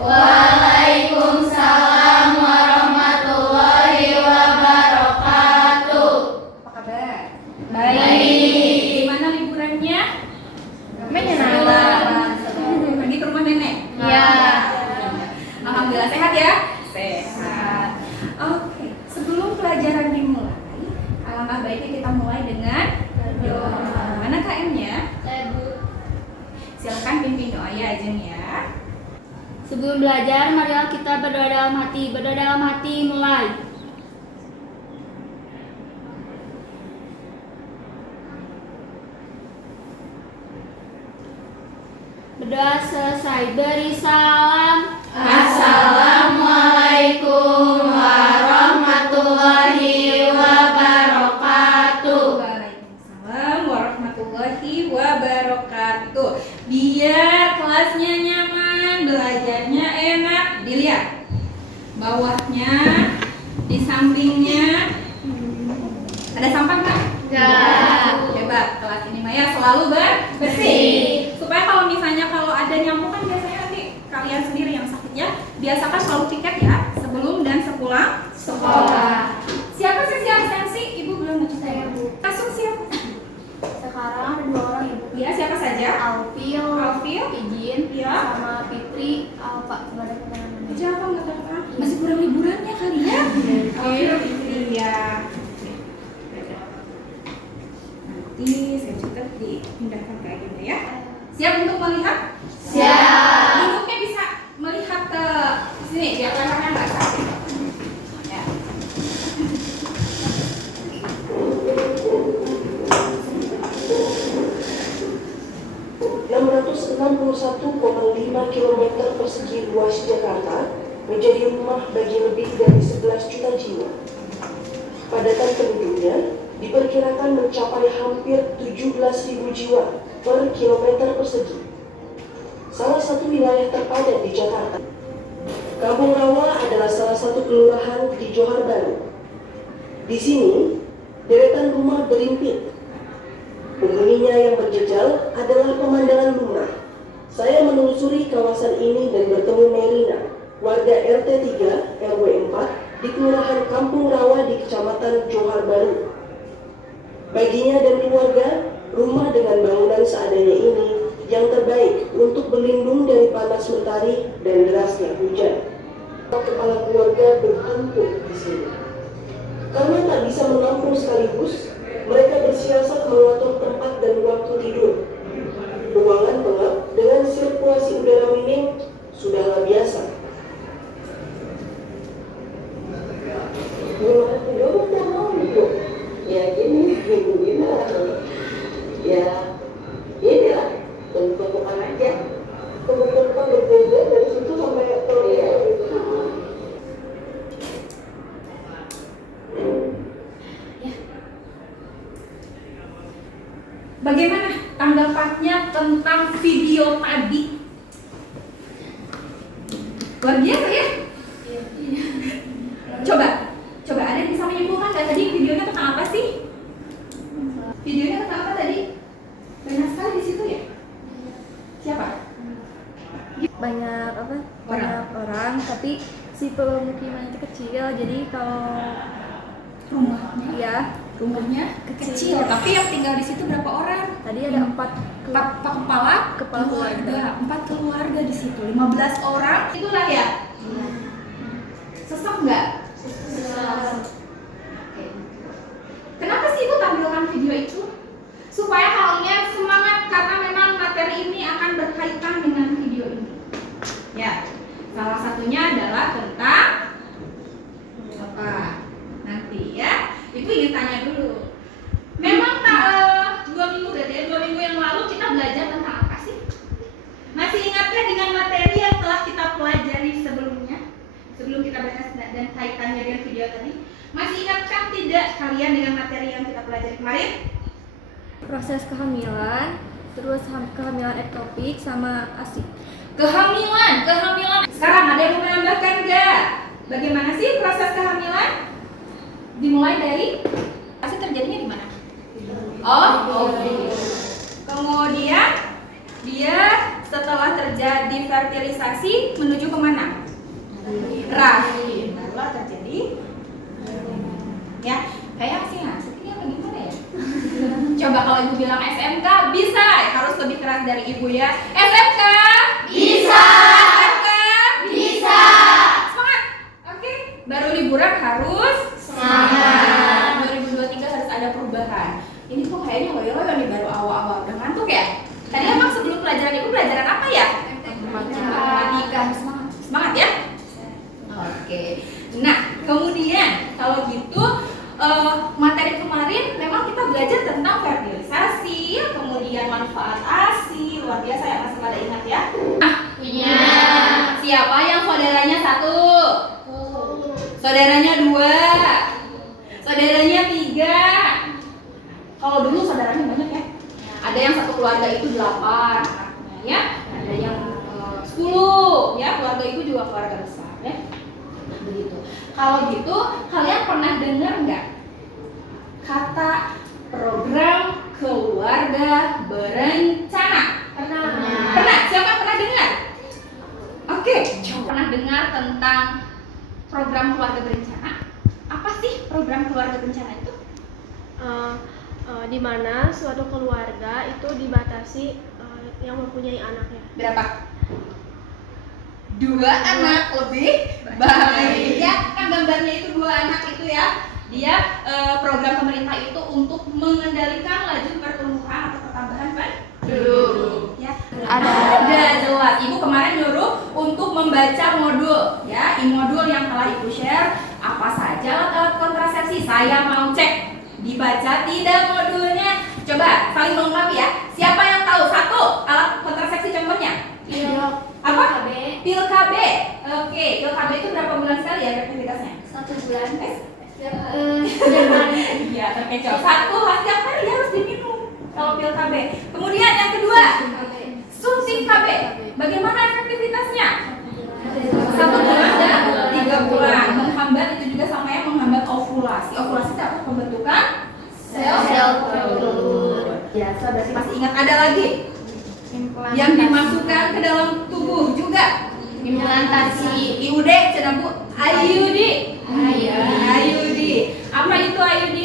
Waalaikumsalam warahmatullahi wabarakatuh. Apa kabar? Baik. Gimana liburannya? Menyenangkan. Pergi ke rumah nenek? Ya. Alhamdulillah sehat ya? Sehat. Oke, sebelum pelajaran dimulai, alangkah baiknya kita mulai dengan doa. Mana KM-nya? Silakan pimpin doa ya Ajeng ya. Sebelum belajar, marilah kita berdoa dalam hati. Berdoa dalam hati, mulai. Berdoa selesai, beri salam. Assalamualaikum warahmatullahi wabarakatuh. Waalaikumsalam warahmatullahi wabarakatuh. Biar kelasnya nyaman, belajarnya enak. Dilihat bawahnya, di sampingnya ada sampah nggak? Nggak. Hebat, kelas ini Maya selalu bersih. Supaya kalau misalnya kalau ada nyamuk kan biasanya nanti kalian sendiri yang sakit ya. Biasakan selalu piket ya sebelum dan sepulang sekolah. Siapa sih siap absensi? Ibu belum ngecek saya Bu. Masuk siapa? Sekarang ada 2 orang ibu. Ya siapa saja? Alfil, Izin, Ya. sama Fitri, Alfa. Nggak ada keterangan. Siapa nggak tahu apa? Masih kurang liburannya kali ya? Iya. Nanti saya catat dipindahkan ke agenda ya. Siap untuk melihat? Siap. Duduknya bisa melihat ke sini biar kameranya nggak sakit. Ya. 661,5 km persegi luas Jakarta menjadi rumah bagi lebih dari 11 juta jiwa. Padatan penduduknya diperkirakan mencapai hampir 17.000 jiwa per kilometer persegi. Salah satu wilayah terpadat di Jakarta. Kampung Rawa adalah salah satu kelurahan di Johar Baru. Di sini, deretan rumah berimpit. Penghuninya yang berjejal adalah pemandangan lumrah. Saya menelusuri kawasan ini dan bertemu Melina, warga RT 3 RW 4 di Kelurahan Kampung Rawa di Kecamatan Johar Baru. Baginya dan keluarga, rumah dengan bangunan seadanya ini yang terbaik untuk berlindung dari panas matahari dan derasnya hujan. Kepala keluarga bertumpuk di sini. Karena tak bisa menampung sekaligus, mereka bersiasat mengatur tempat dan waktu tidur. Ruangan pengap dengan sirkulasi udara minim sudahlah biasa. Gimana tidur udah mau tidur? Ya gini, ya inilah bentuk-bentukan aja. Bentuk-bentukan berbeda dari situ sampai ke Bagaimana tanggapannya tentang video tadi? Luar biasa ya? Coba ada yang bisa menyimpulkan nggak tadi videonya tentang apa sih? Videonya tentang apa tadi? Banyak sekali di situ ya? Siapa? Banyak orang tapi si pemukiman itu kecil, jadi kalau Rumahnya kecil, tapi yang tinggal di situ berapa orang? tadi ada 4 Kepala keluarga, 4 keluarga di situ, 15 orang. Itulah ya. Sesek nggak? Oke. Kenapa sih Ibu tampilkan video itu? Supaya kalian semangat karena memang materi ini akan berkaitan dengan video ini. Ya, salah satunya adalah tentang apa? Nanti ya. Ibu ingin tanya dulu. Memang 2 minggu berarti ya, 2 minggu yang lalu kita belajar tentang apa sih? Masih ingatkah dengan materi yang telah kita pelajari sebelumnya? Sebelum kita bahas dan kaitannya dengan video tadi, masih ingatkah tidak kalian dengan materi yang kita pelajari kemarin? proses kehamilan, terus kehamilan ektopik sama ASI. Kehamilan. Sekarang ada yang mau menambahkan nggak? Bagaimana sih proses kehamilan? Dimulai dari ASI terjadinya di mana? Oh, kemudian dia Setelah terjadi fertilisasi menuju kemana? Rahim. Barulah terjadi ya. Kayak sih sepertinya bagaimana ya? Coba kalau ibu bilang SMK bisa, harus lebih keras dari ibu ya. SMK bisa. SMK bisa. Semangat. Oke. Baru liburan harus semangat. 2023 harus ada perubahan. Ini kok kayaknya loyo-loyo nih, baru awal-awal. Udah ngantuk ya? Tadi emang sebelum pelajaran itu pelajaran apa ya? Matematika. Semangat. Semangat ya. Oke. Nah, kemudian kalau gitu materi kemarin memang kita belajar tentang fertilisasi, kemudian manfaat ASI, luar biasa ya, masih pada ingat ya? Punya. Siapa yang saudaranya 1? Saudaranya 2? Saudaranya 3? Kalau dulu saudaranya banyak ya. Ada yang satu keluarga itu 8 anaknya ya. Ada yang 10 ya, keluarga itu juga keluarga besar ya. Begitu. Kalau gitu, kalian pernah dengar nggak kata program keluarga berencana? Pernah. Pernah? Siapa pernah dengar? Oke. Pernah dengar tentang program keluarga berencana? Apa sih program keluarga berencana itu? Di mana suatu keluarga itu dibatasi yang mempunyai anaknya. Berapa? 2 anak lebih baik ya, kan gambarnya itu 2 anak itu ya. Dia program pemerintah itu untuk mengendalikan laju pertumbuhan atau pertambahan penduduk ya. Ada jelas. Ibu kemarin nyuruh untuk membaca modul ya, modul yang telah ibu share. Apa saja alat kontrasepsi, saya mau cek dibaca tidak modulnya. Coba saling melengkapi ya. Siapa yang tahu 1 alat kontrasepsi contohnya? Apa? Pil KB. Oke, pil KB itu berapa bulan sekali ya efektivitasnya? 1 bulan. Iya, terkecoh. 1 setiap hari harus diminum kalau pil KB. Kemudian yang kedua, suntik KB. Bagaimana efektivitasnya? 1 bulan dan 3 bulan. Menghambat itu juga sama ya, menghambat ovulasi. Ovulasi itu apa? Pembentukan sel telur. Biasa, berarti masih ingat. Ada lagi yang dimasukkan ke dalam tubuh juga implantasi. IUD, cenah Bu. IUD. IUD. Apa itu IUD?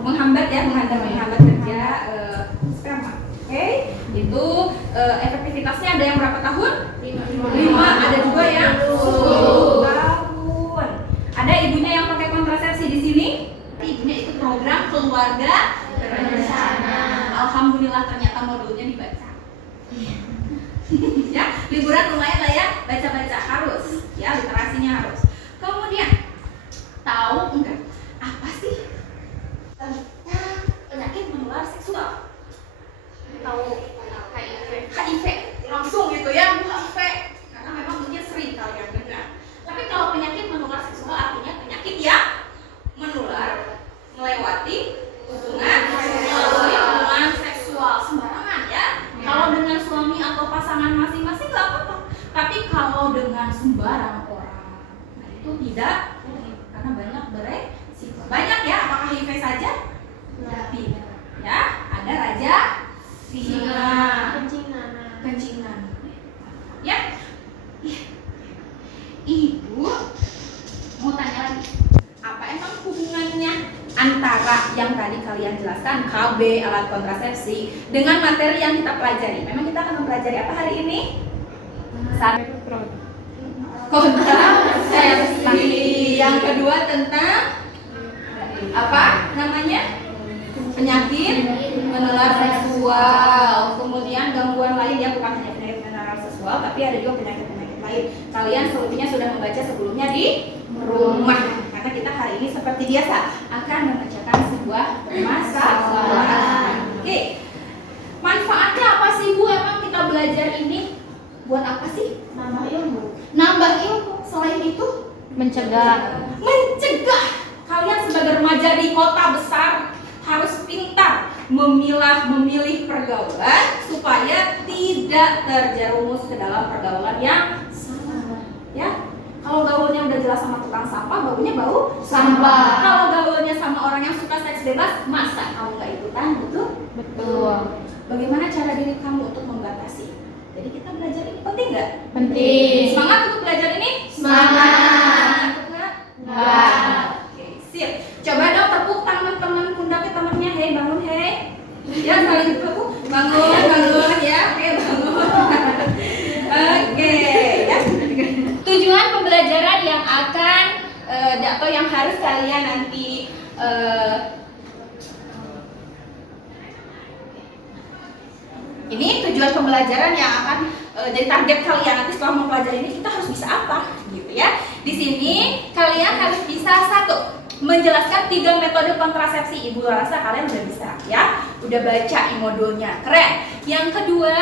Menghambat ya, menghambat kerja sperma. Oke. Itu efektivitasnya ada yang berapa tahun? 5. Ada juga yang 10 tahun. Ada ibunya yang pakai kontrasepsi di sini. Ibunya itu program keluarga berencana. Alhamdulillah ternyata modulnya dibaca. Ya, liburan lumayan lah ya, baca-baca harus. Ya, literasinya harus. Kemudian, tahu enggak apa sih tentang penyakit menular seksual? Tahu HIV langsung gitu ya, HIV. Karena memang mungkin sering kalian dengar. Tapi kalau penyakit menular seksual artinya penyakit yang menular melewati hubungan seksual sembarangan ya. Kalau dengan suami atau pasangan masing-masing nggak apa-apa. Tapi kalau dengan sembarang orang, nah itu tidak, karena banyak beresiko. Banyak ya, apakah HIV saja? Tidak. Ya, ada raja singa, kencingan. Ya. Ibu mau tanya lagi. Apa emang hubungannya antara yang tadi kalian jelaskan KB, alat kontrasepsi, dengan materi yang kita pelajari? Memang kita akan mempelajari apa hari ini? Kontrasepsi. Yang kedua tentang apa namanya? Penyakit menular seksual. Kemudian gangguan lain ya, bukan hanya penyakit menular seksual, tapi ada juga penyakit-penyakit lain. Kalian selebihnya sudah membaca sebelumnya di rumah. Karena kita hari ini seperti biasa akan membacakan sebuah permasalahan. Oke. Manfaatnya apa sih Bu? Emang kita belajar ini buat apa sih? Nambah ilmu. Nambah ilmu. Selain itu mencegah. Kalian sebagai remaja di kota besar harus pintar memilih pergaulan supaya tidak terjerumus ke dalam pergaulan yang salah. Ya. Kalau gaulnya udah jelas sama tukang sampah, baunya bau Sampah. Kalau gaulnya sama orang yang suka seks bebas, masa kamu nggak ikutan, betul? Betul. Bagaimana cara diri kamu untuk membatasi? Jadi kita belajar ini penting nggak? Penting. Semangat untuk belajar ini? Semangat. Semangat nggak? Nggak. Oke, sip. Coba dong tepuk tangan teman pundaknya temennya, hei bangun hei. Ya saling tepuk, bangun ya, oke bangun. Oke, ya. Tujuan pembelajaran yang akan atau yang harus kalian nanti ini tujuan pembelajaran yang akan jadi target kalian nanti setelah mempelajari ini kita harus bisa apa gitu ya. Di sini kalian harus bisa satu menjelaskan 3 metode kontrasepsi. Ibu rasa kalian udah bisa ya, udah baca modulnya, keren. Yang kedua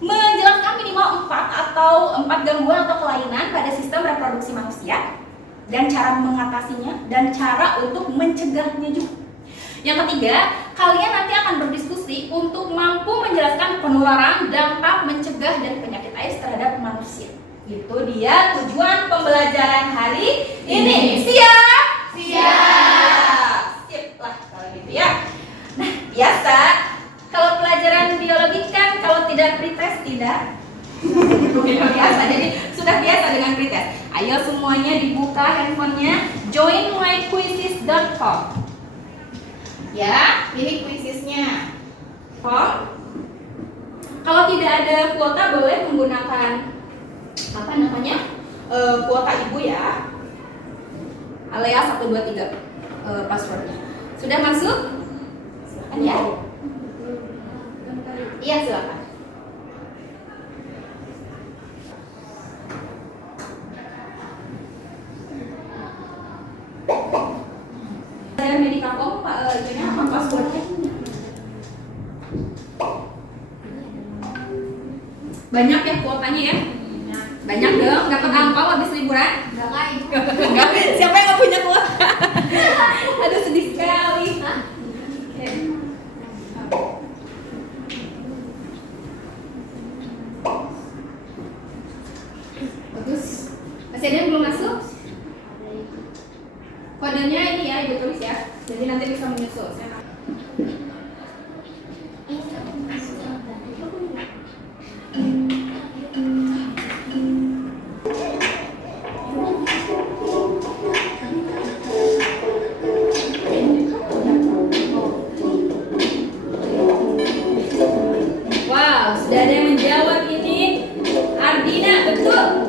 menjelaskan minimal 4 atau 4 gangguan atau kelainan pada sistem reproduksi manusia dan cara mengatasinya dan cara untuk mencegahnya juga. Yang ketiga, kalian nanti akan berdiskusi untuk mampu menjelaskan penularan, dampak, mencegah dan penyakit AIDS terhadap manusia. Itu dia tujuan pembelajaran hari ini. Siap? Siap. Sip lah kalau gitu ya. Nah, biasa kalau pelajaran biologi kan kalau tidak pretest tidak biasa, jadi sudah biasa dengan pretest. Ayo semuanya dibuka handphonenya, join myquizzes.com. Ya, ini quizisnya. Kalau tidak ada kuota boleh menggunakan apa namanya? Kuota ibu ya. Alias 123 passwordnya. Sudah masuk? Silakan ya. Iya, silakan. Saya Medikakom, ini apa passwordnya? Banyak ya kuotanya ya? Banyak dong, dapat angpau habis liburan? Enggak, siapa yang nggak punya kuota? Aduh sedih sekali. Oke. Bagus. Masih ada yang belum masuk? Kodenya ini ya, ibu tulis ya. Jadi nanti bisa menyusul. Wow, sudah ada yang menjawab ini. Ardina, betul.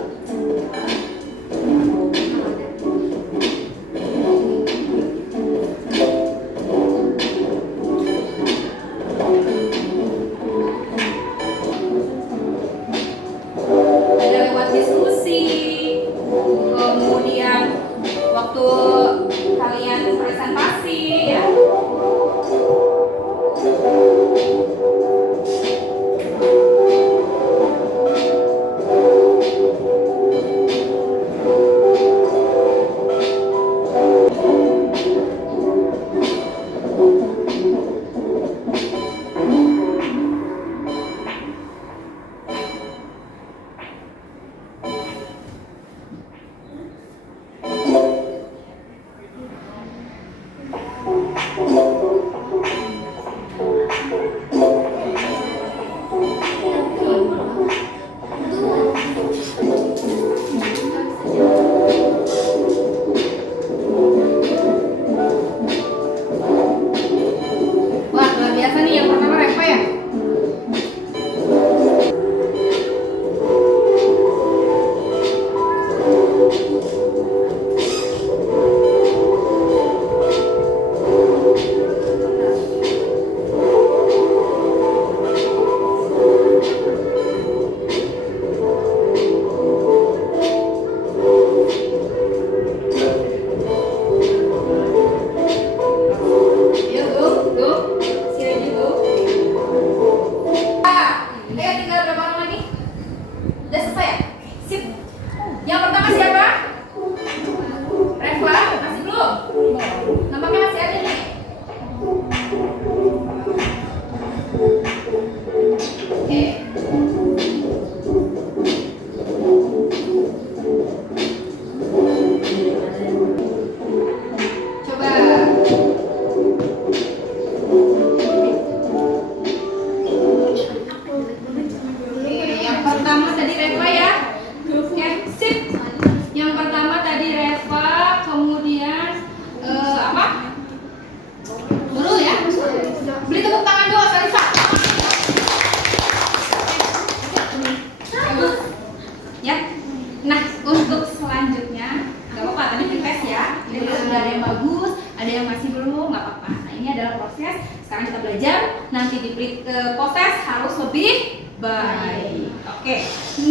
dulu, nggak apa-apa. Nah, ini adalah proses. Sekarang kita belajar. Nanti di proses harus lebih baik. Oke.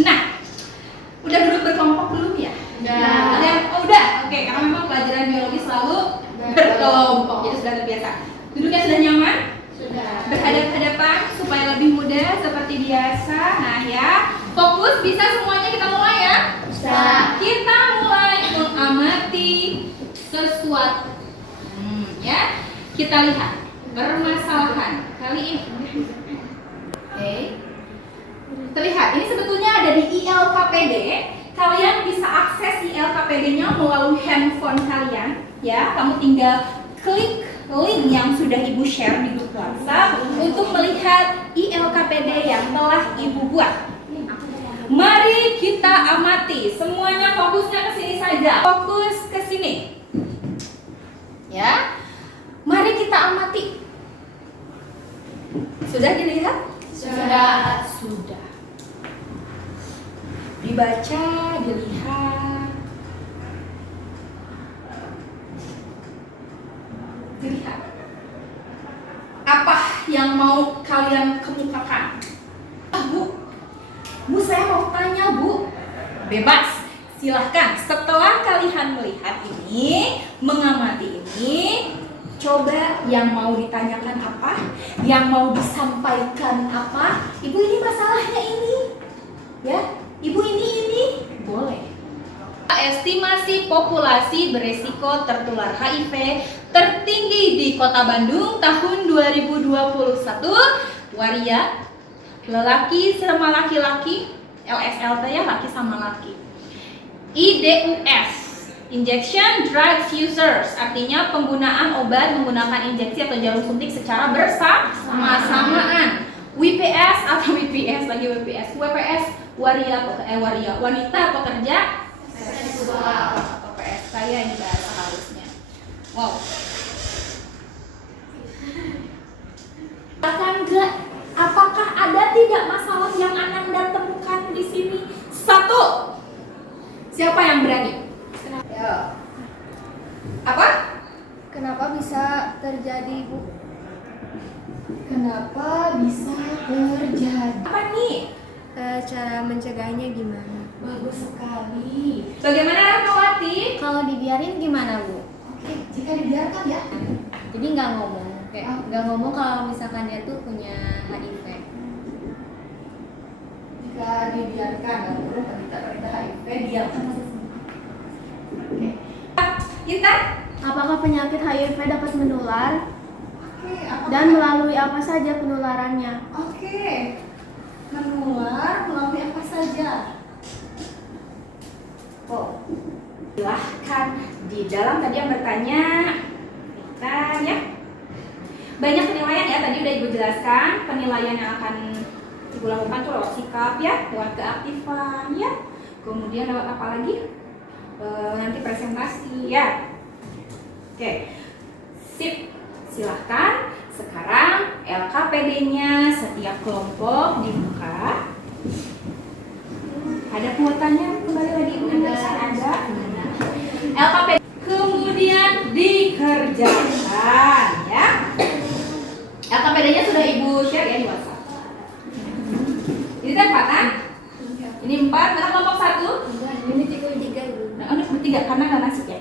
Nah, udah duduk berkelompok belum ya? Udah. Udah. Oke, karena memang pelajaran biologi selalu berkelompok, jadi sudah terbiasa. Duduknya sudah nyaman? Sudah. Berhadap-hadapan supaya lebih mudah seperti biasa. Nah ya, fokus, bisa semuanya, kita mulai ya. Bisa. Kita mulai mengamati sesuatu. Ya, kita lihat permasalahan kali ini. Oke. Terlihat, ini sebetulnya ada di ILKPD. Kalian bisa akses ILKPD-nya melalui handphone kalian. Ya, kamu tinggal klik link yang sudah Ibu share di grup WhatsApp untuk melihat ILKPD yang telah Ibu buat. Mari kita amati. Semuanya fokusnya ke sini saja. Fokus ke sini. Ya. Mari kita amati. Sudah dilihat? Sudah. Sudah. Dibaca, dilihat. Dilihat. Apa yang mau kalian kemukakan? Bu, saya mau tanya, Bu. Bebas, silahkan. Setelah kalian melihat ini, mengamati ini, coba yang mau ditanyakan apa, yang mau disampaikan apa. Ibu, ini masalahnya ini. Ya, Ibu, ini boleh. Estimasi populasi beresiko tertular HIV tertinggi di Kota Bandung tahun 2021. Waria, lelaki sama laki-laki, LSLT ya, laki sama laki. IDUS, Injection Drug Users, artinya penggunaan obat menggunakan injeksi atau jarum suntik secara bersamaan. WPS atau WPS lagi WPS, waria wanita pekerja seksual atau PSK ya, ini bahasa halusnya. Wow. Apakah ada tidak masalah yang Ananda temukan di sini? Satu. Siapa yang berani? Ya. Apa? Kenapa bisa terjadi, Bu? Kenapa bisa terjadi? Apa nih? Cara mencegahnya gimana? Bagus sekali. Bagaimana Ratnawati? Kalau dibiarin gimana, Bu? Oke, jika dibiarkan ya. Jadi nggak ngomong, kayak nggak ngomong kalau misalkan dia tuh punya HIV. Jika dibiarkan, lalu penderita HIV diamkan. Oke. Intan? Apakah penyakit HIV dapat menular? Oke, Dan melalui apa saja penularannya? Oke. Menular melalui apa saja? Oh. Silahkan di dalam tadi yang bertanya kita ya. Banyak penilaian ya, tadi udah Ibu jelaskan. Penilaian yang akan Ibu lakukan tuh lewat sikap ya, lewat keaktifan ya. Kemudian lewat apa lagi? Nanti presentasi ya. Oke. Sip. Silahkan. Sekarang LKPD-nya setiap kelompok dibuka. Ada kuotanya kembali lagi ada. LKPD kemudian dikerjakan ya. LKPD-nya sudah Ibu share ya di WhatsApp. Ini kan 4 kan? Ini 4, nah kelompok 1. Ini 3 dulu. Nah, ini 3 karena nggak masuk ya.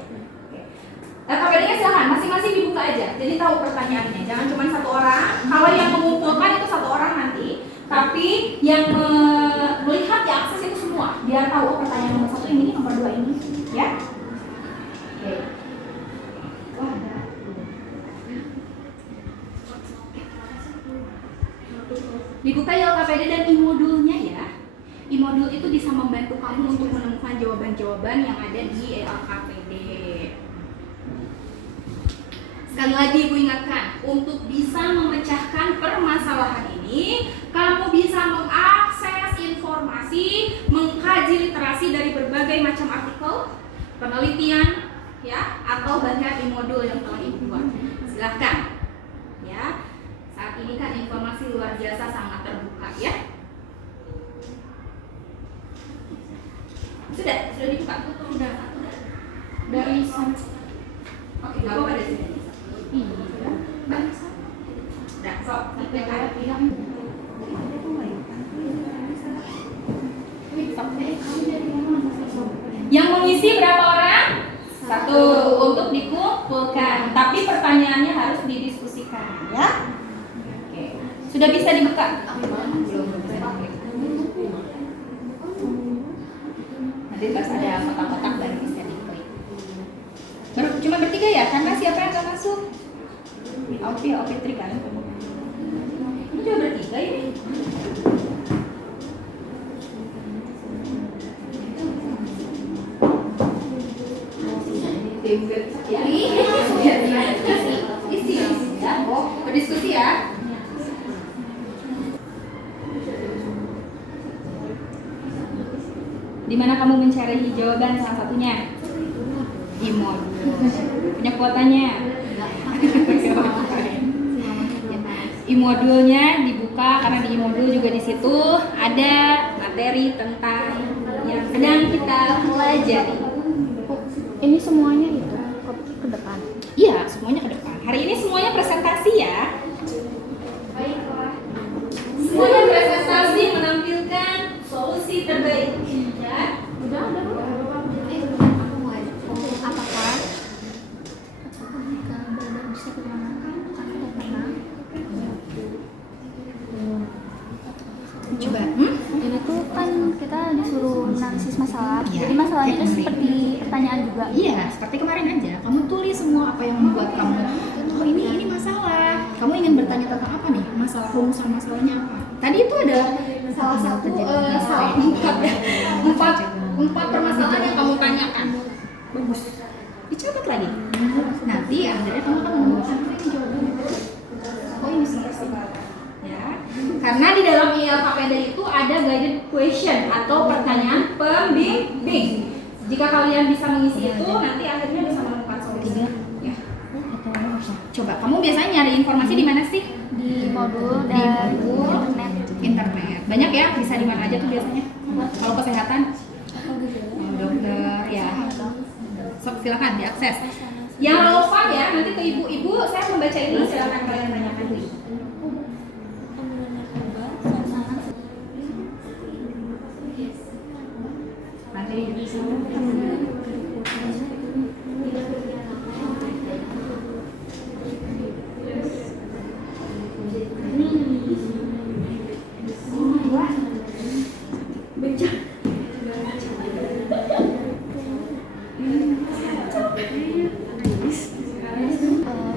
LKPD-nya silahkan, masing-masing dibuka aja. Jadi tahu pertanyaannya, jangan cuma satu orang. Kalau yang mengumpulkan itu satu orang nanti, tapi yang melihat ya akses itu semua. Biar tahu pertanyaan nomor 1 ini, nomor 2 ini, ya. Oke. Wah, ada. Dibuka ya LKPD dan e-modulnya ya. E-modul itu bisa membantu kamu untuk menemukan jawaban-jawaban yang ada di LKPD. Sekali lagi Ibu ingatkan, untuk bisa memecahkan permasalahan ini, kamu bisa mengakses informasi, mengkaji literasi dari berbagai macam artikel, penelitian, ya, atau bahkan e-modul yang telah Ibu buat. Silahkan, ya. Saat ini kan informasi luar biasa sangat terbuka, ya. Sudah dibuka? Sudah. Dari sana. Oke, nggak apa-apa dari sini. pertanyaannya harus didiskusikan, ya. Oke. Sudah bisa dibuka? Belum bisa diklik. Nanti pas ada kotak-kotak baru bisa diklik. Cuma bertiga ya? Karena siapa yang gak masuk? Outfit 3 kan? Ini cuma bertiga ini. Isi ya. Oh, berdiskusi ya. Di mana kamu mencari jawaban salah satunya? Di modul. Punya kuotanya? I-modulnya dibuka karena di I-modul juga di situ ada materi tentang yang sedang kita pelajari. Ini semuanya itu ke depan. Iya, semuanya ke depan. Hari ini semuanya presentasi ya. Semuanya presentasi menampilkan solusi terbaik. Ya. Udah ada apakah bisa kemana? Coba. Ini tuh kan kita disuruh analisis masalah. Iya, Jadi masalahnya itu kayak seperti pertanyaan juga. Iya, seperti kemarin aja. Kamu tulis semua apa yang membuat kamu. Oh ini masalah. Kamu ingin bertanya tentang apa nih? Masalah rumusan masalahnya apa? Tadi itu ada salah satu empat permasalahan yang kamu tanyakan. Bagus. Dicatat lagi. Nanti akhirnya kamu akan menemukan ini jawabannya. Oh ini solusi. Ya. Karena di dalam ILKPD itu ada guided question atau pertanyaan pembimbing. Jika kalian bisa mengisi itu, nanti akhirnya bisa menemukan solusi. Ya. Coba, kamu biasanya nyari informasi di mana sih? Di modul Di dan modul internet. Banyak ya, bisa di mana aja tuh biasanya. Kalau kesehatan, dokter, ya. So, silakan diakses. Yang relevan ya, nanti ke ibu-ibu saya membaca ini, silakan kalian tanyakan dulu.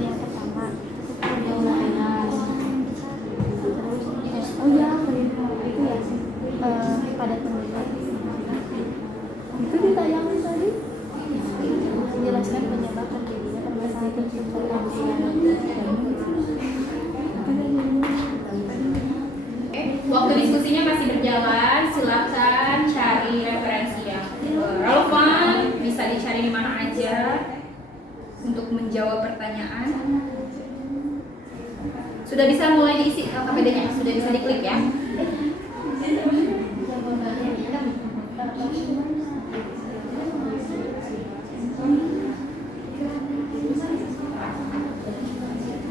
yang pertama perjalanan. Terus oh ya itu ya pada pendengar itu ditayangin tadi menjelaskan penyebab terjadinya permasalahan Waktu diskusinya masih berjalan, silakan cari referensi yang relevan, bisa dicari di mana aja untuk menjawab pertanyaan. Sudah bisa mulai diisi LKPD-nya, sudah bisa diklik ya.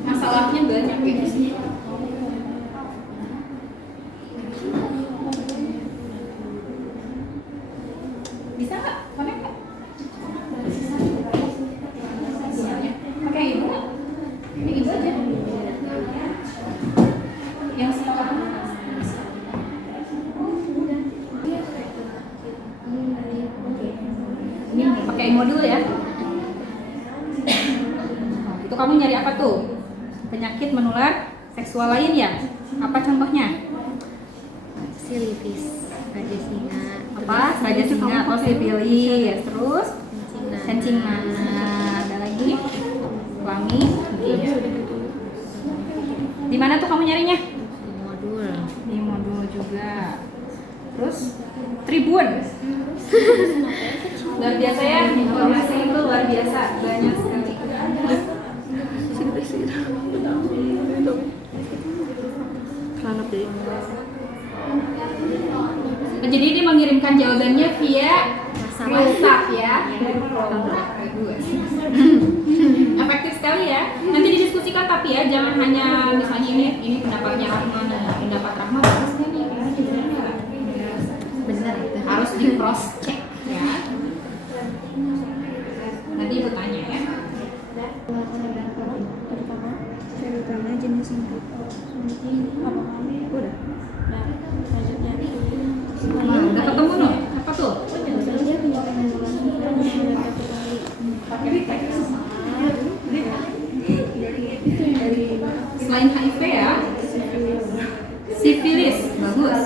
Masalahnya banyak ya di sini. Bisa nggak? Connect nggak? Sinyalnya. Pakai ibu nggak? Ini ibu aja. Yang sekarang. Ini pakai modul ya. Itu kamu nyari apa tuh? Penyakit menular seksual lain ya? Apa contohnya? Silitis, raja singa, Apa? Raja singa atau sipilis, terus kencing nanah, ada lagi kelamin. Di mana tuh kamu nyarinya? modul, Di modul juga. Terus tribun. Luar biasa ya, informasi itu luar biasa, banyak sekali. Nah, jadi dia mengirimkan jawabannya via WhatsApp ya. Bagus. Efektif sekali ya. Nanti didiskusikan tapi ya, jangan hanya misalnya ini pendapatnya Rahman, pendapat Rahman harusnya nih, benar itu. harus di cross check ya. Nanti ibu tanya ya. Udah. Nah, selanjutnya Udah ketemu loh. Apa tuh? Selain HIV ya, sifilis, bagus.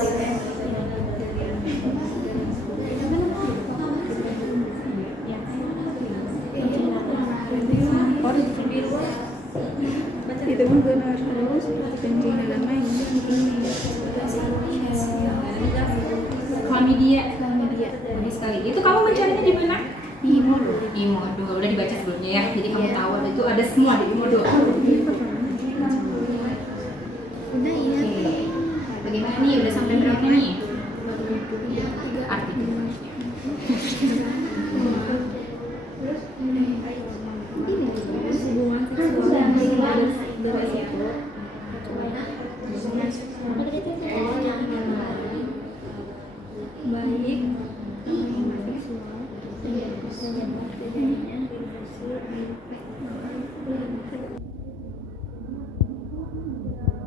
itu pun benar terus penting lama ini Chlamydia, bagus sekali. Itu kamu mencarinya di mana? di modul Imodo, udah dibaca sebelumnya ya, jadi kamu tahu itu ada semua di Imodo. Udah iya. Oke, bagaimana nih? Udah sampai berapa nih? Artikel. hubungan seksual dari situ baik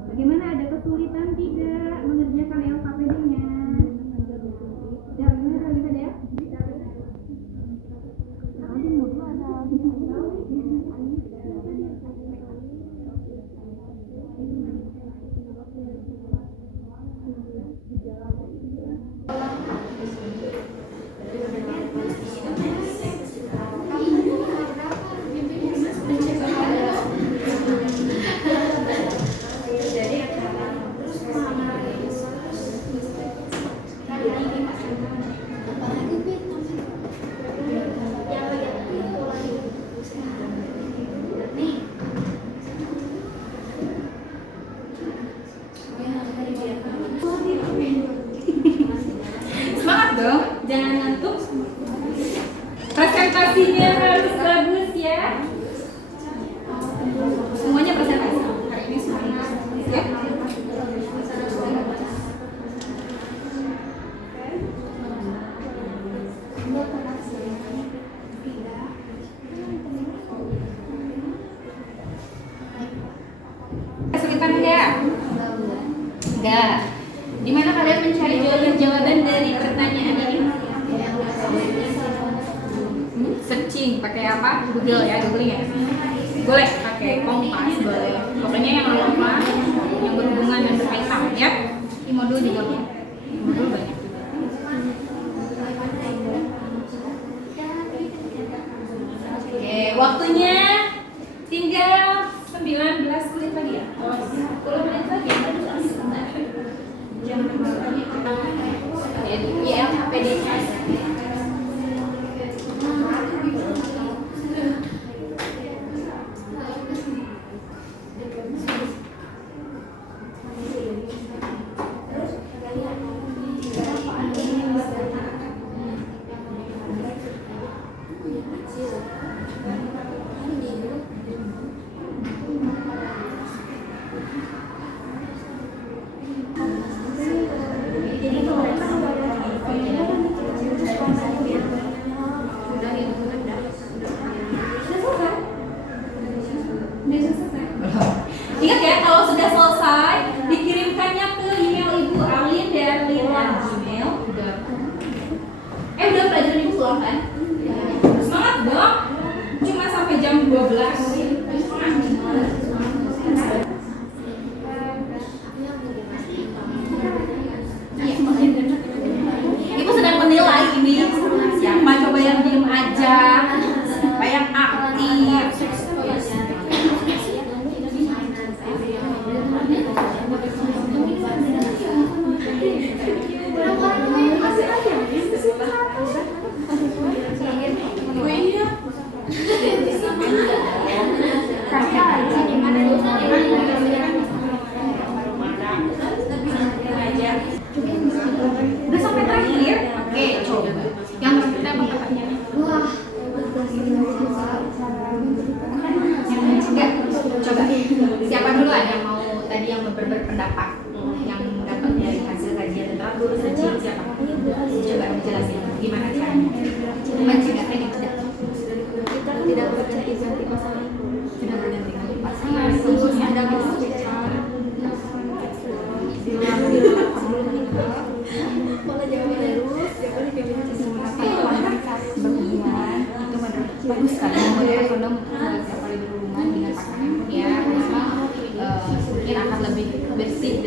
Bagaimana, ada kesulitan tidak mengerjakan LKPD-nya? Ya, bagaimana kalau bisa ya? Semangat dong, jangan ngantuk. Presentasinya harus bagus ya. Semuanya presentasi. Hari ini semuanya ya. Kesulitan enggak? Enggak. Di mana kalian mencari jawaban dari pertanyaan ini? Searching pakai apa? Google ya, googling ya. Boleh pakai Kompas, boleh. Pokoknya yang relevan, yang berhubungan dan berkaitan ya. Di modul juga boleh. Modul banyak juga. Oke, waktunya tinggal 19 menit lagi ya. 10 menit lagi. Ya, HPD. Ingat ya, kalau sudah selesai dikirimkannya ke email Ibu Alin dari Gmail. Udah pelajaran Ibu pulang kan? Semangat dong. Cuma sampai jam 12. Ibu sedang menilai ini siapa coba yang diem aja, siapa yang aktif. Udah sampai terakhir. Oke, coba. Yang terakhir apa katanya? Wah. Enggak. Coba. Siapa duluan yang mau tadi yang berpendapat? Yang dapat dari hasil kajian literat dulu searching siapa? Coba dijelasin gimana caranya? Mencegah tidak? kita tidak berganti-ganti pasangan Tidak berganti-ganti pasangan. Terus ada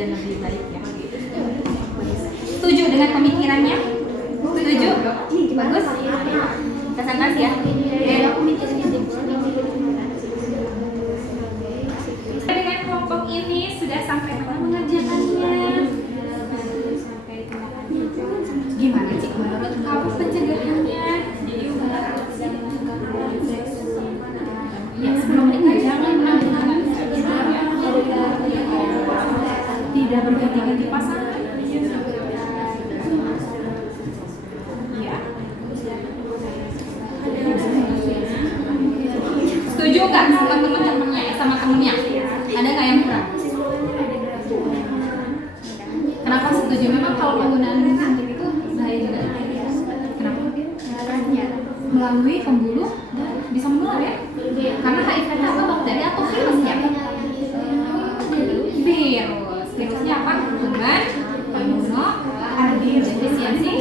dan lebih baik ya. Setuju dengan pemikirannya? Setuju? Bagus? Presentasi ya? Dengan kelompok ini sudah sampai mana mengerjakannya? Gimana Cik menurut kamu pencegahannya? Ya sebelum menikah jangan tidak berganti-ganti pasangan. Ya. Setuju nggak sama teman-temannya, sama temennya? Ada nggak yang kurang? Kenapa setuju? Memang kalau penggunaan suntik itu bahaya juga. Kenapa? Melalui pembuluh dan bisa menular ya? Karena HIV itu apa, bakteri atau virus ya? Virus. Virusnya apa? Kuman, imunodefisiensi,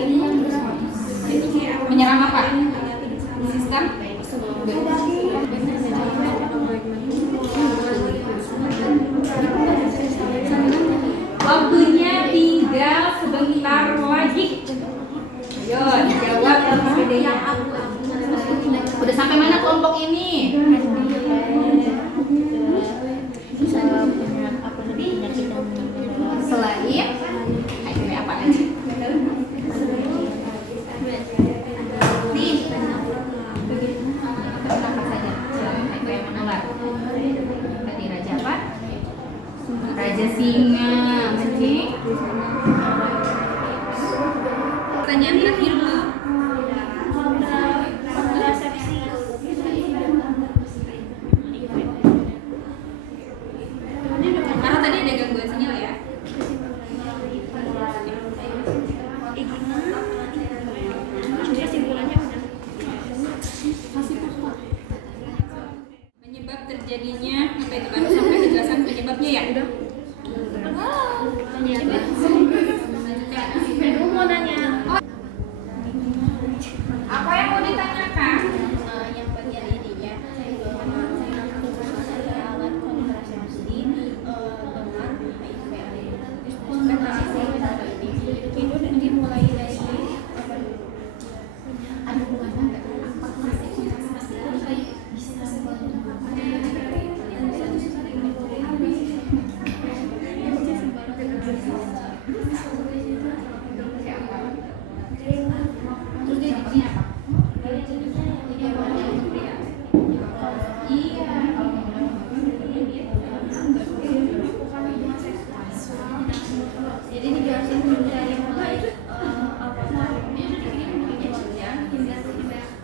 menyerang apa? Sistem. Waktunya tinggal sebentar lagi. Ayo dijawab LKPD-nya. Udah sampai mana kelompok ini? Selain HIV apa aja? Nih, apa saja? Selain HIV yang menular. Tadi raja apa? Raja singa, mancing. Pertanyaan terakhir Bu. Karena tadi ada gangguan sinyal ya. Penyebab terjadinya apa itu baru sampai kejelasan penyebabnya ya? Mau nanya. Apa yang mau ditanyakan? Yang bagian ininya alat kontrasepsi dengan HIV. Itu dimulai dari ada hubungan nggak? Terus dia jadinya apa? Iya. Jadi dijelasin dari mulai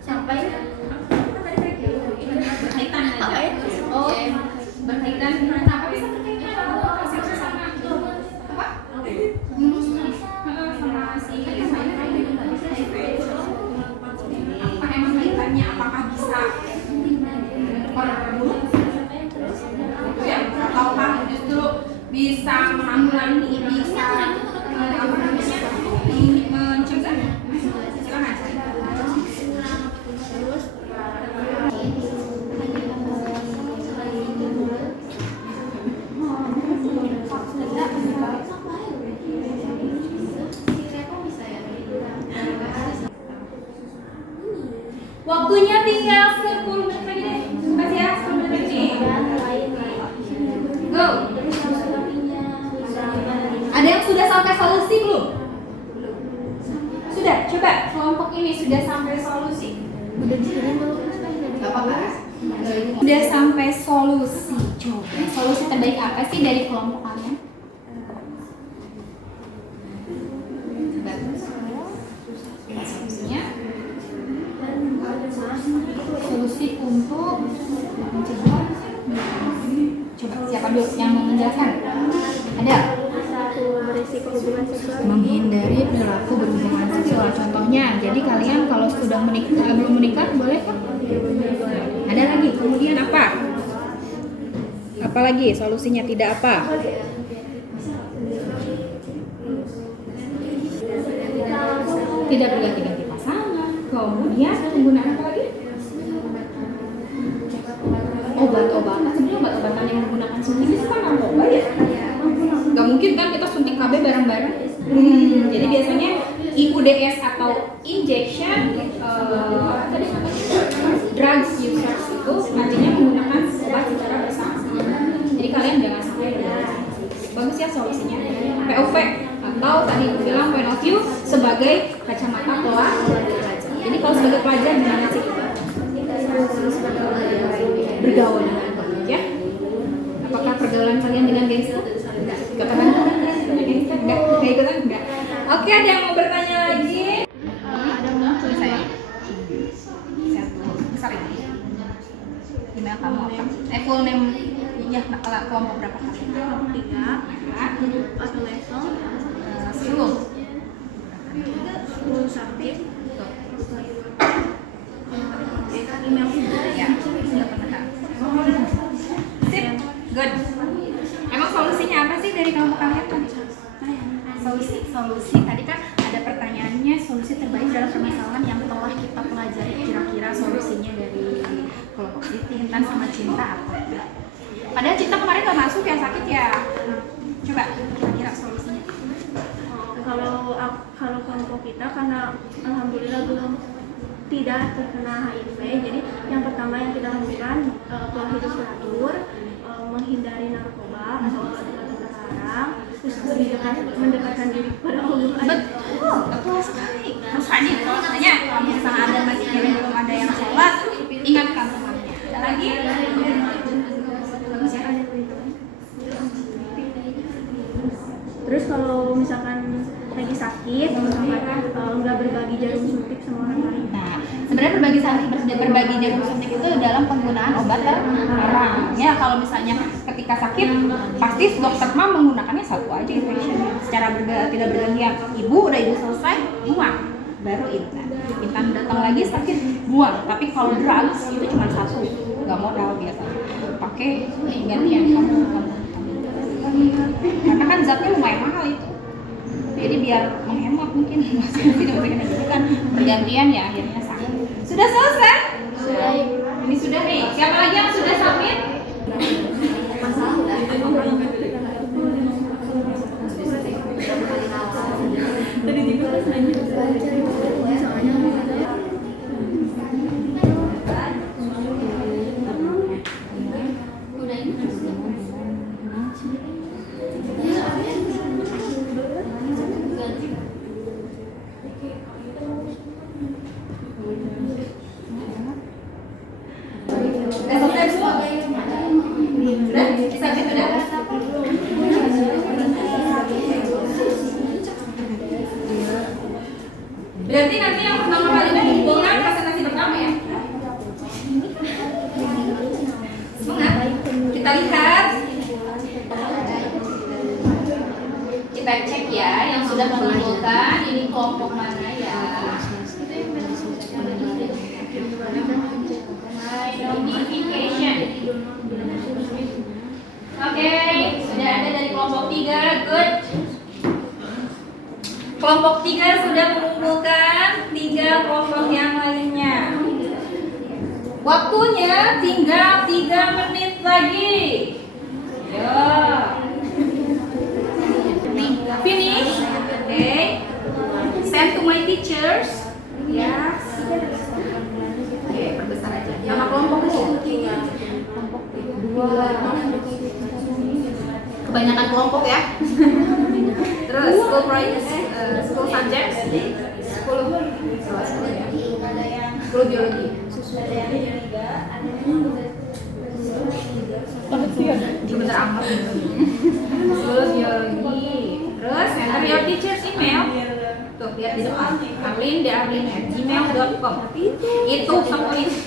sampai Berkaitan aja. oh Berkaitan apa bisa berkaitan? Prosesnya sama apa? Sama si apa emang kaitannya? Apakah bisa berbunuh? Gitu ya? Ataukah justru bisa menanggulangi, bisa apa namanya? Mencegah? Silakan. Waktunya tinggal 10 menit lagi deh. Masih ya 10 menit lagi. Go. Ada yang sudah sampai solusi belum? Sudah. Coba kelompok ini sudah sampai solusi. Gak apa-apa. Sudah sampai solusi. Coba solusi terbaik apa sih dari kelompok kalian? Solusinya solusi untuk mencegah. Coba siapa dulu yang mau menjelaskan? Ada? Berisiko hubungan seksual. Menghindari perilaku berhubungan seksual. Contohnya, jadi kalian kalau sudah menikah, belum menikah boleh kok? Ada lagi. Kemudian apa? Apalagi solusinya tidak apa? Tidak berganti-ganti pasangan. Kemudian penggunaan apa lagi? Obat-obatan. Sebenarnya obat-obatan yang menggunakan suntik itu kan narkoba ya? Gak mungkin kan kita suntik KB bareng-bareng. Jadi biasanya IUDS atau injection drugs users itu artinya menggunakan obat secara bersama. Jadi kalian jangan sampai bagus ya solusinya. POV atau tadi aku bilang point of view sebagai kacamata pelajar. Jadi kalau sebagai pelajar gimana sih kita bergaul dengan ya? Apakah pergaulan kalian dengan gangster? Gak pernah dengan gangster? Enggak ikutan? Enggak. Oke, ada yang mau bertanya lagi? Ada muncul saya. Besar ini. Email kamu apa? Full name ya, kelompok berapa kali? Kelompok 3 atau level 10 sakit. Email Ya, sudah pernah. Sip, good. Emang solusinya apa sih dari kelompok kalian tadi? Solusi tadi kan ada pertanyaannya, solusi terbaik dalam permasalahan yang telah kita pelajari, kira-kira solusinya dari kelompok Tintan sama Cinta apa? Padahal Cinta kemarin gak masuk ya, sakit ya. Coba kira-kira solusinya. Kalau kelompok kita karena alhamdulillah belum tidak terkena HIV, jadi yang pertama yang kita lakukan pola hidup teratur, menghindari narkoba atau obat-obatan terlarang, terus mendekatkan diri kepada Allah. Betul sekali. Harus rajin. Kalau katanya kalau misalnya ada masjid yang belum ada yang sholat, ingatkan temannya. Ada lagi? Bagus ya. Terus kalau misalkan lagi sakit, nggak berbagi jarum suntik sama orang lain. Nah, sebenarnya berbagi jarum suntik itu dalam penggunaan obat terlarang. Ya, kalau misalnya ketika sakit, pasti dokter mah menggunakannya satu aja infusionnya. Secara tidak bergantian. Ibu udah selesai, buang, baru Intan datang lagi sakit, buang. Tapi kalau drugs itu cuma satu, nggak modal biasanya. Pakai gantian kamu. Karena kan zatnya lumayan mahal itu. Jadi biar menghemat mungkin masih tidak usah gitu kan bergantian ya akhirnya sakit. Sudah selesai? Sudah. Ini sudah nih. Siapa lagi yang sudah submit? Berarti nanti yang pertama kali mengumpulkan presentasi pertama ya. Semangat. Kita lihat. Kita cek ya yang sudah mengumpulkan ini kelompok mana ya. Identification. Oke, sudah ada dari kelompok 3, good. Kelompok 3 sudah mengumpulkan 3 kelompok yang lainnya. Waktunya tinggal 3 menit lagi. Ya. Finish. Okay. Send to my teachers. Yes. Oke, perbesar aja. Nama kelompokku. Kelompok 2. Kebanyakan kelompok ya. Terus school project, school subject 10 ya. 10 biologi. Sebentar amat. 10 biologi. Terus enter your teacher's email. Tuh lihat di depan. arlin@gmail.com. Itu semua itu.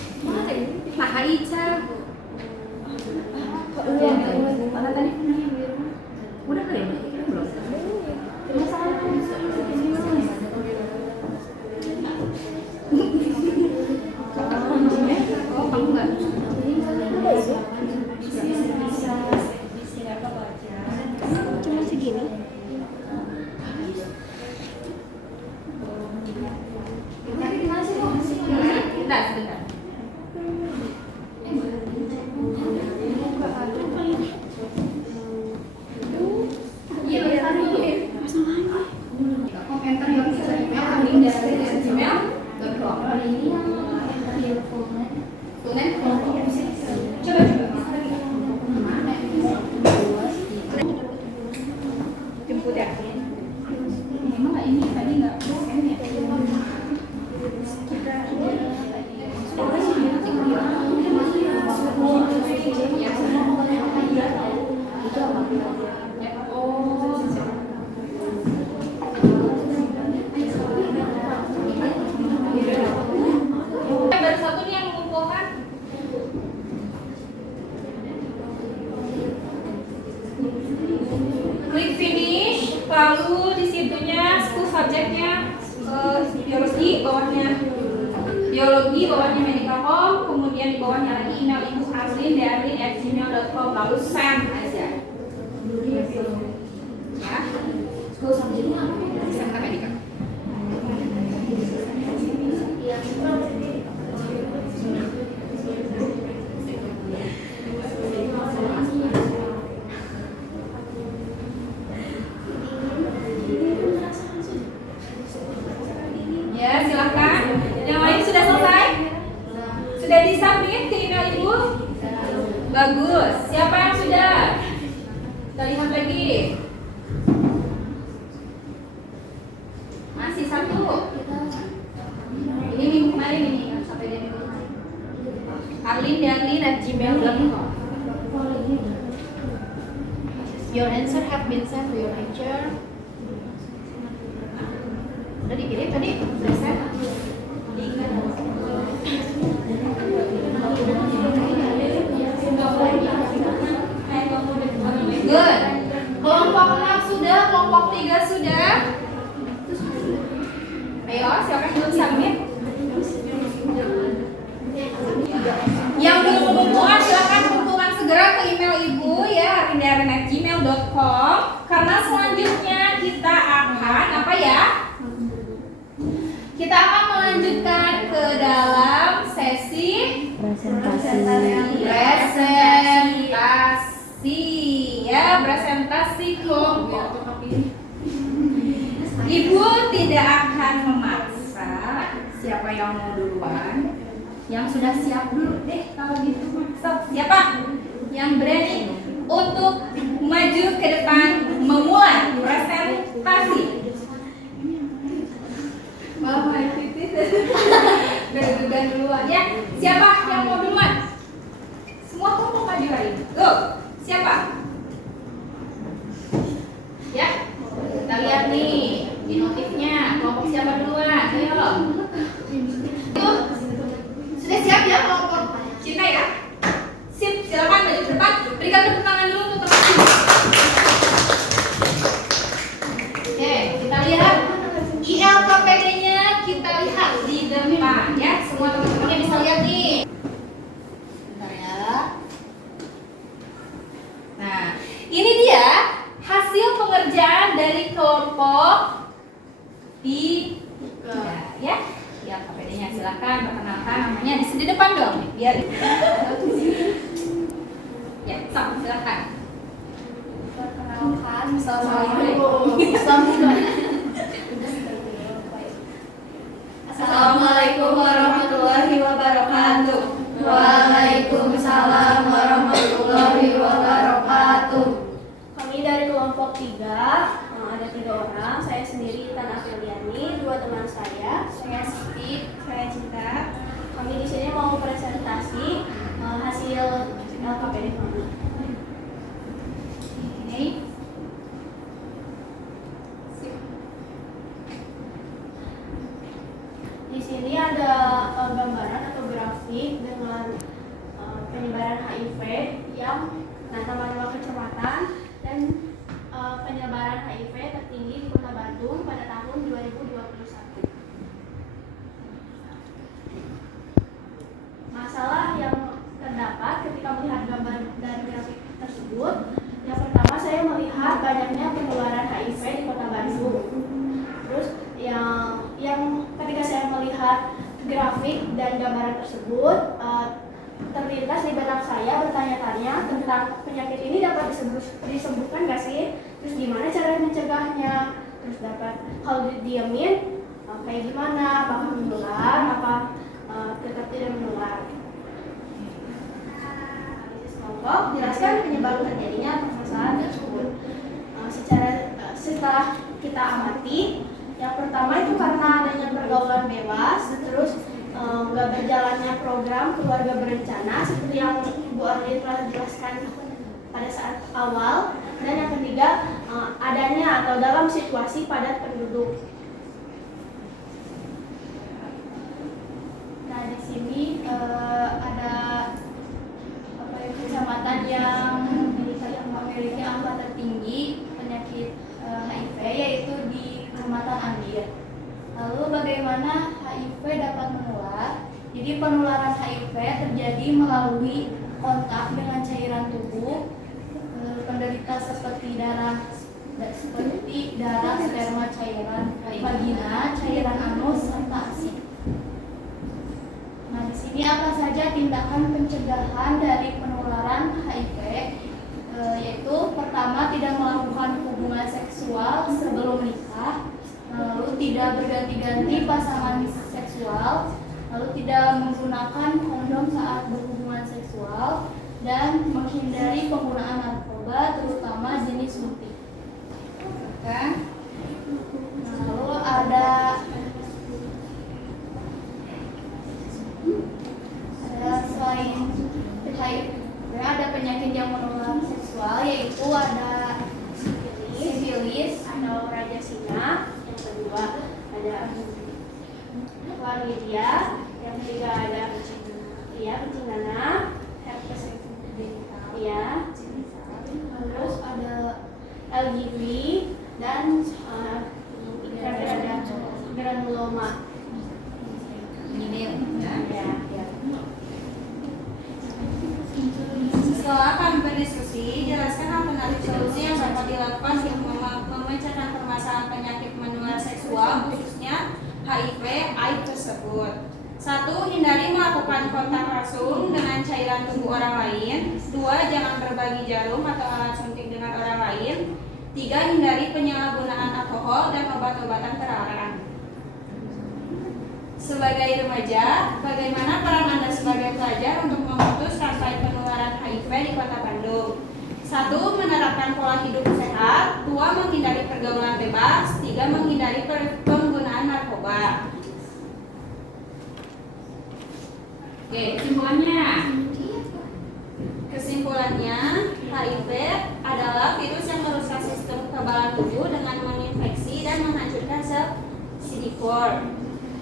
Nah, Aicha. Mana tadi? Udah kali ya? Belum. Oh, kamu enggak? Cuma segini. Sebentar. Lalu di situnya school subjeknya biologi, bawahnya medical home, kemudian di bawahnya lagi email ibu arlin@gmail.com, lalu send aja. Ya. School subjeknya apa? SMK Medika. Ya, silakan. Yang lain sudah selesai? Sudah disubmit ke email ibu? Bagus. Siapa yang sudah? Kita lihat lagi. Masih satu. Ini minggu kemarin ini sampai dari minggu kemarin. arlin@gmail.com. Your answer have been sent to your teacher. Udah dikirim tadi? Udah send? Good. Kelompok 6 sudah, kelompok 3 sudah. Ayo, siapa yang belum submit? Yang belum mengumpulkan silakan kumpulkan segera ke email ibu ya, arlin@gmail.com, karena selanjutnya kita akan apa ya? Kita akan melanjutkan ke dalam sesi presentasi kelompok. Ibu tidak akan memaksa siapa yang mau duluan. Yang sudah siap dulu deh kalau gitu. Siapa yang berani untuk maju ke depan memulai presentasi? Mama itu deg-degan duluan ya. Siapa yang mau duluan? Semua kelompok maju lagi. Go. Siapa? Ya. Kita lihat nih di notifnya kelompok siapa duluan. Ayo. Tuh. Sudah siap ya kelompok Cinta ya? Sip, silakan maju ke depan. Berikan tepuk tangan dulu untuk teman-teman. Oke, kita lihat ILKPD-nya, kita lihat di depan ya. Semua teman-temannya bisa lihat nih. Bentar ya. Nah, ini dia hasil pengerjaan dari kelompok 3 ya. ILKPD-nya silakan perkenalkan namanya di depan dong. Biar ya, silakan. Perkenalkan, Assalamualaikum. Assalamualaikum warahmatullahi wabarakatuh. Waalaikumsalam warahmatullahi wabarakatuh. Kami dari kelompok 3, ada 3 orang. Saya sendiri Tan Afiliani, 2 teman saya Siti, saya Cinta. Kami di sini mau presentasi hasil LKPD kami. Oke. Di sini ada gambaran atau grafik dengan penyebaran HIV yang nama-nama kecamatan dan penyebaran HIV tertinggi di Kota Bandung pada tahun 2021. Masalah yang terdapat ketika melihat gambar dari grafik tersebut, yang pertama saya melihat banyaknya penularan HIV di Kota Bandung. Terus yang ketika saya melihat grafik dan gambaran tersebut, terlintas di benak saya bertanya-tanya tentang penyakit ini dapat disembuhkan nggak sih? Terus gimana cara mencegahnya? Terus dapat kalau didiemin kayak gimana? Apakah menular? Apa tetap tidak menular? Kelompok jelaskan penyebab terjadinya permasalahan tersebut. Setelah kita amati, yang pertama itu karena adanya pergaulan bebas, terus nggak berjalannya program keluarga berencana seperti yang Bu Arlin telah jelaskan pada saat awal, dan yang ketiga adanya atau dalam situasi padat penduduk. Nah, di sini ada kecamatan yang memiliki angka tertinggi penyakit HIV yaitu di Kecamatan Andir. Lalu bagaimana HIV dapat menular? Jadi penularan HIV terjadi melalui kontak dengan cairan tubuh penderita seperti darah, sperma, cairan vagina, cairan anus, serta ASI. Nah, di sini apa saja tindakan pencegahan dari penularan HIV? Yaitu pertama, tidak melakukan hubungan seksual sebelum menikah, lalu tidak berganti-ganti pasangan seksual, lalu tidak menggunakan kondom saat berhubungan seksual, dan menghindari penggunaan narkoba terutama jenis multi. Oke. Lalu ada selain HIV ada penyakit yang menular seksual, yaitu ada sifilis, Ada Raja Singa, yang kedua ada chlamydia, yang ketiga ada kencing nanah, herpes genital, terus ada LGV, dan terakhir ada granuloma. Ini ya. Ya. Setelah kami berdiskusi, jelaskan alternatif solusi yang dapat dilakukan untuk memecahkan permasalahan penyakit menular seksual, khususnya HIV/AIDS tersebut. 1. Hindari melakukan kontak langsung dengan cairan tubuh orang lain. 2. Jangan berbagi jarum atau alat suntik dengan orang lain. 3. Hindari penyalahgunaan alkohol dan obat-obatan terlarang. Sebagai remaja, bagaimana peran Anda sebagai pelajar untuk memutus rantai penularan HIV di Kota Bandung? 1. Menerapkan pola hidup sehat. 2. Menghindari pergaulan bebas. 3. Menghindari penggunaan narkoba. Oke, kesimpulannya. Kesimpulannya, HIV adalah virus yang merusak sistem kekebalan tubuh dengan menginfeksi dan menghancurkan sel CD4.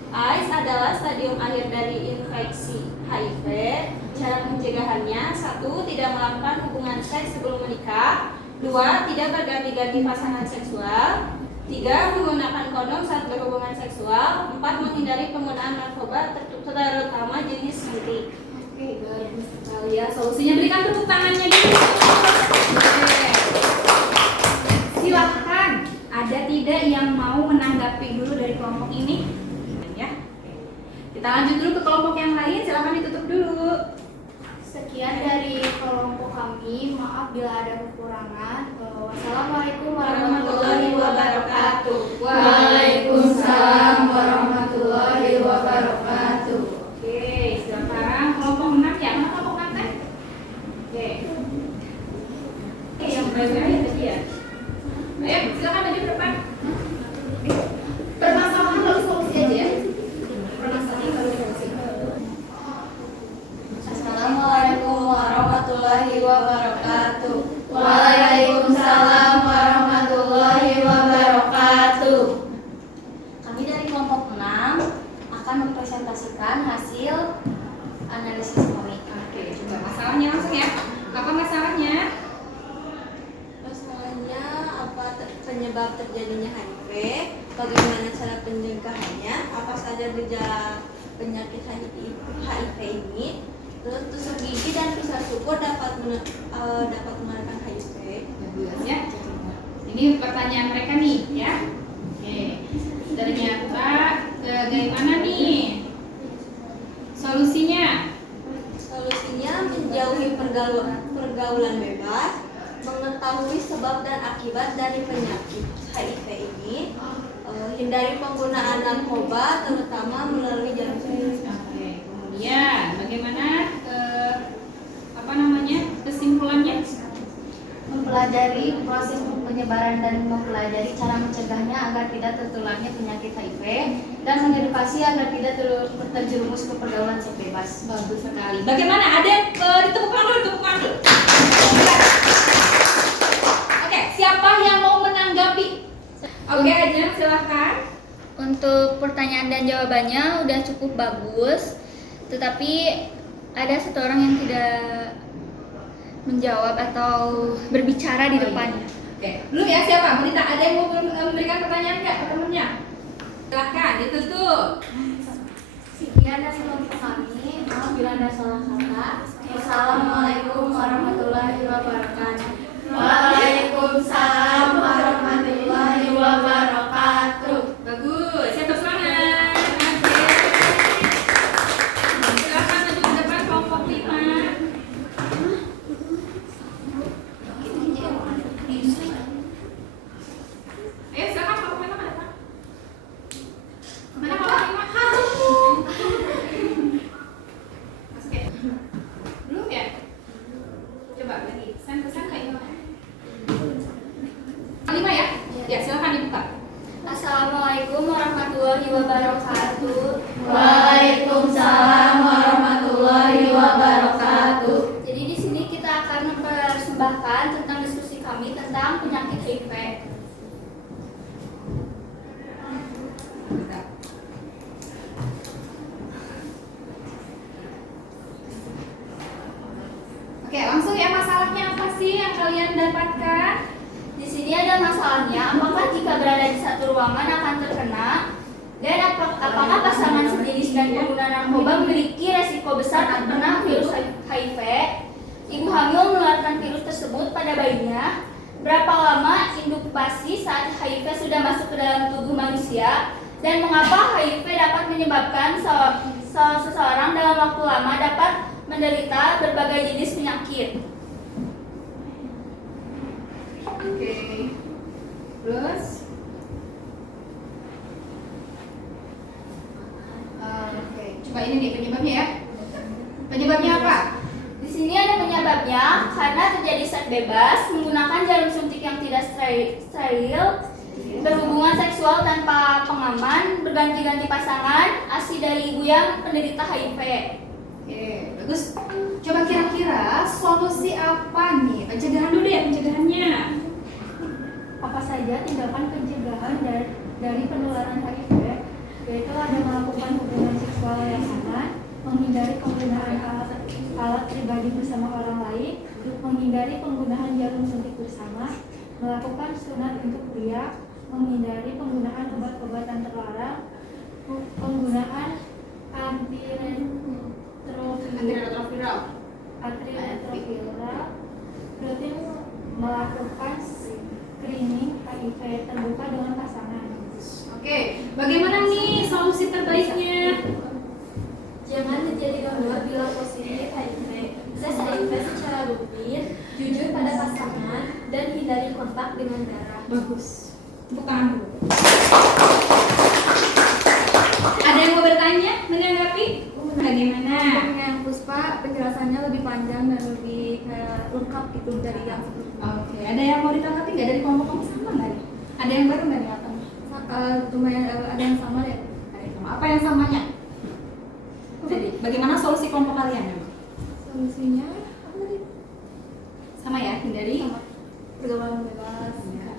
AIDS adalah stadium akhir dari infeksi HIV. Cara pencegahannya: 1. Tidak melakukan hubungan seks sebelum menikah. 2. Tidak berganti-ganti pasangan seksual. 3. Menggunakan kondom saat berhubungan seksual. 4. Menghindari penggunaan narkoba terutama jenis suntik. Oke, bagus sekali ya. Solusinya, berikan tepuk tangannya dulu. Oke. Silahkan. Ada tidak yang mau menanggapi dulu dari kelompok ini? Ya. Kita lanjut dulu ke kelompok yang lain. Silahkan ditutup dulu. sekian dari kelompok kami. Maaf bila ada kekurangan. Wassalamualaikum warahmatullahi wabarakatuh. Waalaikumsalam warahmatullahi wabarakatuh. Oke, sekarang kelompok 6 ya. Mana kelompok 6 teh? Oke. Oke, yang belajar ya tadi ya. Ayo, silakan maju ke depan. Permasalahan lalu solusi aja ya. Permasalahan lalu solusi. Assalamualaikum warahmatullahi wabarakatuh. Waalaikumsalam warahmatullahi wabarakatuh. Kami dari kelompok 6 akan mempresentasikan hasil analisis kami. Oke, coba masalahnya langsung ya. Apa masalahnya? Masalahnya apa penyebab terjadinya HIV, bagaimana cara pencegahannya, apa saja gejala penyakit HIV ini, terus tusuk gigi dan pisah syukur dapat menekan HIV. Bagus ya. Ini pertanyaan mereka nih ya. Oke. Ternyata bagaimana nih solusinya? Solusinya menjauhi pergaulan bebas, mengetahui sebab dan akibat dari penyakit HIV ini, hindari penggunaan narkoba terutama melalui jarum suntik. Oke. Kemudian bagaimana kesimpulannya? Mempelajari proses penyebaran dan mempelajari cara mencegahnya agar tidak tertularnya penyakit HIV dan mengedukasi agar tidak terjerumus ke pergaulan seks bebas. Bagus sekali. Bagaimana? Ada ditepukkan dulu. Oke, siapa yang mau menanggapi? Oke, aja silahkan. Untuk pertanyaan dan jawabannya udah cukup bagus, tetapi ada satu orang yang tidak menjawab atau berbicara di depannya. Oke, belum ya siapa? Ada yang mau memberikan pertanyaan nggak ke temennya? Silahkan, ditutup. Sekian dari kelompok kami. Maaf bila ada salah kata. Wassalamualaikum warahmatullahi wabarakatuh. Waalaikumsalam warahmatullahi wabarakatuh. Bagus, ya semangat. Oke. Silakan maju ke depan kelompok 5. Ayo silakan kelompok 5 ke depan. Mana kelompok 5? Masuk ya? Belum ya? Coba lagi. Pesan-pesan kayak gimana? 5 ya? Ya, silakan dibuka. Assalamualaikum warahmatullahi wabarakatuh. Waalaikumsalam warahmatullahi wabarakatuh. Jadi di sini kita akan mempersembahkan tentang diskusi kami tentang penyakit HIV. Oke, langsung ya, masalahnya apa sih yang kalian dapatkan? Di sini ada masalahnya, apakah jika berada di satu ruangan akan terkena, dan apakah pasangan sejenis dan pengguna narkoba memiliki resiko besar terkena virus HIV? Ibu hamil menularkan virus tersebut pada bayinya. Berapa lama inkubasi saat HIV sudah masuk ke dalam tubuh manusia? Dan mengapa HIV dapat menyebabkan seseorang dalam waktu lama dapat menderita berbagai jenis penyakit? Oke. Terus? Oke, coba ini nih penyebabnya ya. Penyebabnya apa? Di sini ada penyebabnya karena terjadi seks bebas, menggunakan jarum suntik yang tidak steril, berhubungan seksual tanpa pengaman, berganti-ganti pasangan, ASI dari ibu yang penderita HIV. Oke, bagus. Coba kira-kira solusi apa nih? Pencegahan dulu ya, pencegahannya. Apa saja tindakan pencegahan dari penularan HIV, yaitu ada melakukan hubungan seksual yang aman, menghindari penggunaan alat pribadi bersama orang lain, menghindari penggunaan jarum suntik bersama, melakukan sunat untuk pria, menghindari penggunaan obat-obatan terlarang, penggunaan antiretroviral, rutin melakukan screening HIV terbuka dengan pasangan. Oke, bagaimana nih solusi terbaiknya? Jangan menjadi donor bila positif HIV. Tes HIV secara rutin, jujur pada pasangan, dan hindari kontak dengan darah. Bagus. Tepuk tangan dulu. Ada yang mau bertanya, menanggapi? Bagaimana? Yang Puspa penjelasannya lebih panjang dan lebih lengkap gitu dari yang sebelumnya. Oke, ada yang mau ditanggapi nggak dari kelompok kamu sama nggak nih? Ada yang baru nggak nih apa? Lumayan ada yang sama deh. Ada yang sama. Apa yang samanya? Jadi, bagaimana solusi kelompok kalian memang? Solusinya apa tadi? Sama ya, hindari. Sama. Pergaulan bebas. Ya.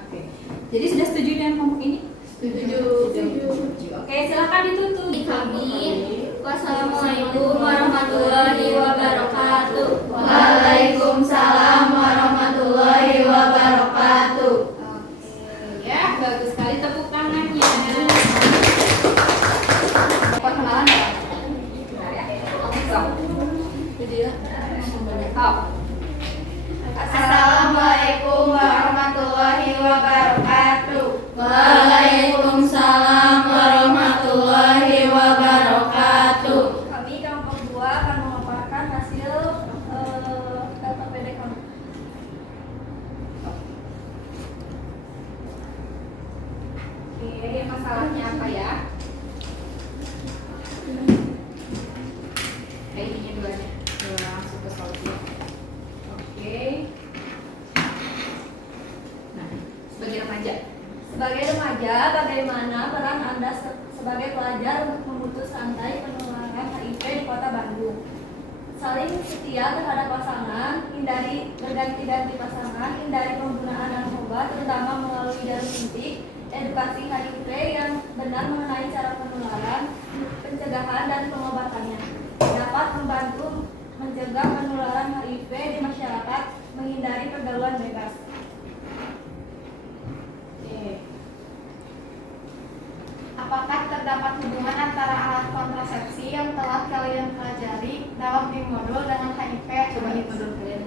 Oke. Jadi sudah setuju dengan kelompok ini? Setuju. Oke, silakan ditutup. Kami, wassalamualaikum warahmatullahi wabarakatuh. Waalaikumsalam warahmatullahi wabarakatuh. Oke, ya, bagus sekali tepuk tangannya. Perkenalan ya? Bentar ya. Langsung. Jadi ya. Oh. Assalamualaikum warahmatullahi wabarakatuh. Waalaikumsalam warahmatullahi wabarakatuh. Kami kelompok 2 akan memaparkan hasil LPPD kami. Oke, masalahnya apa ya? Kayak ininya dulu aja. Langsung ke solusi. Oke. Nah, sebagai remaja. Sebagai remaja, bagaimana peran Anda sebagai pelajar untuk memutus rantai penularan HIV di Kota Bandung? Saling setia terhadap pasangan, hindari berganti-ganti pasangan, hindari penggunaan narkoba, terutama melalui jarum suntik, edukasi HIV yang benar mengenai cara penularan, pencegahan dan pengobatannya. Dapat membantu mencegah penularan HIV di masyarakat, menghindari pergaulan bebas. terdapat hubungan antara alat kontrasepsi yang telah kalian pelajari dalam modul dengan HIV. Coba di modul kalian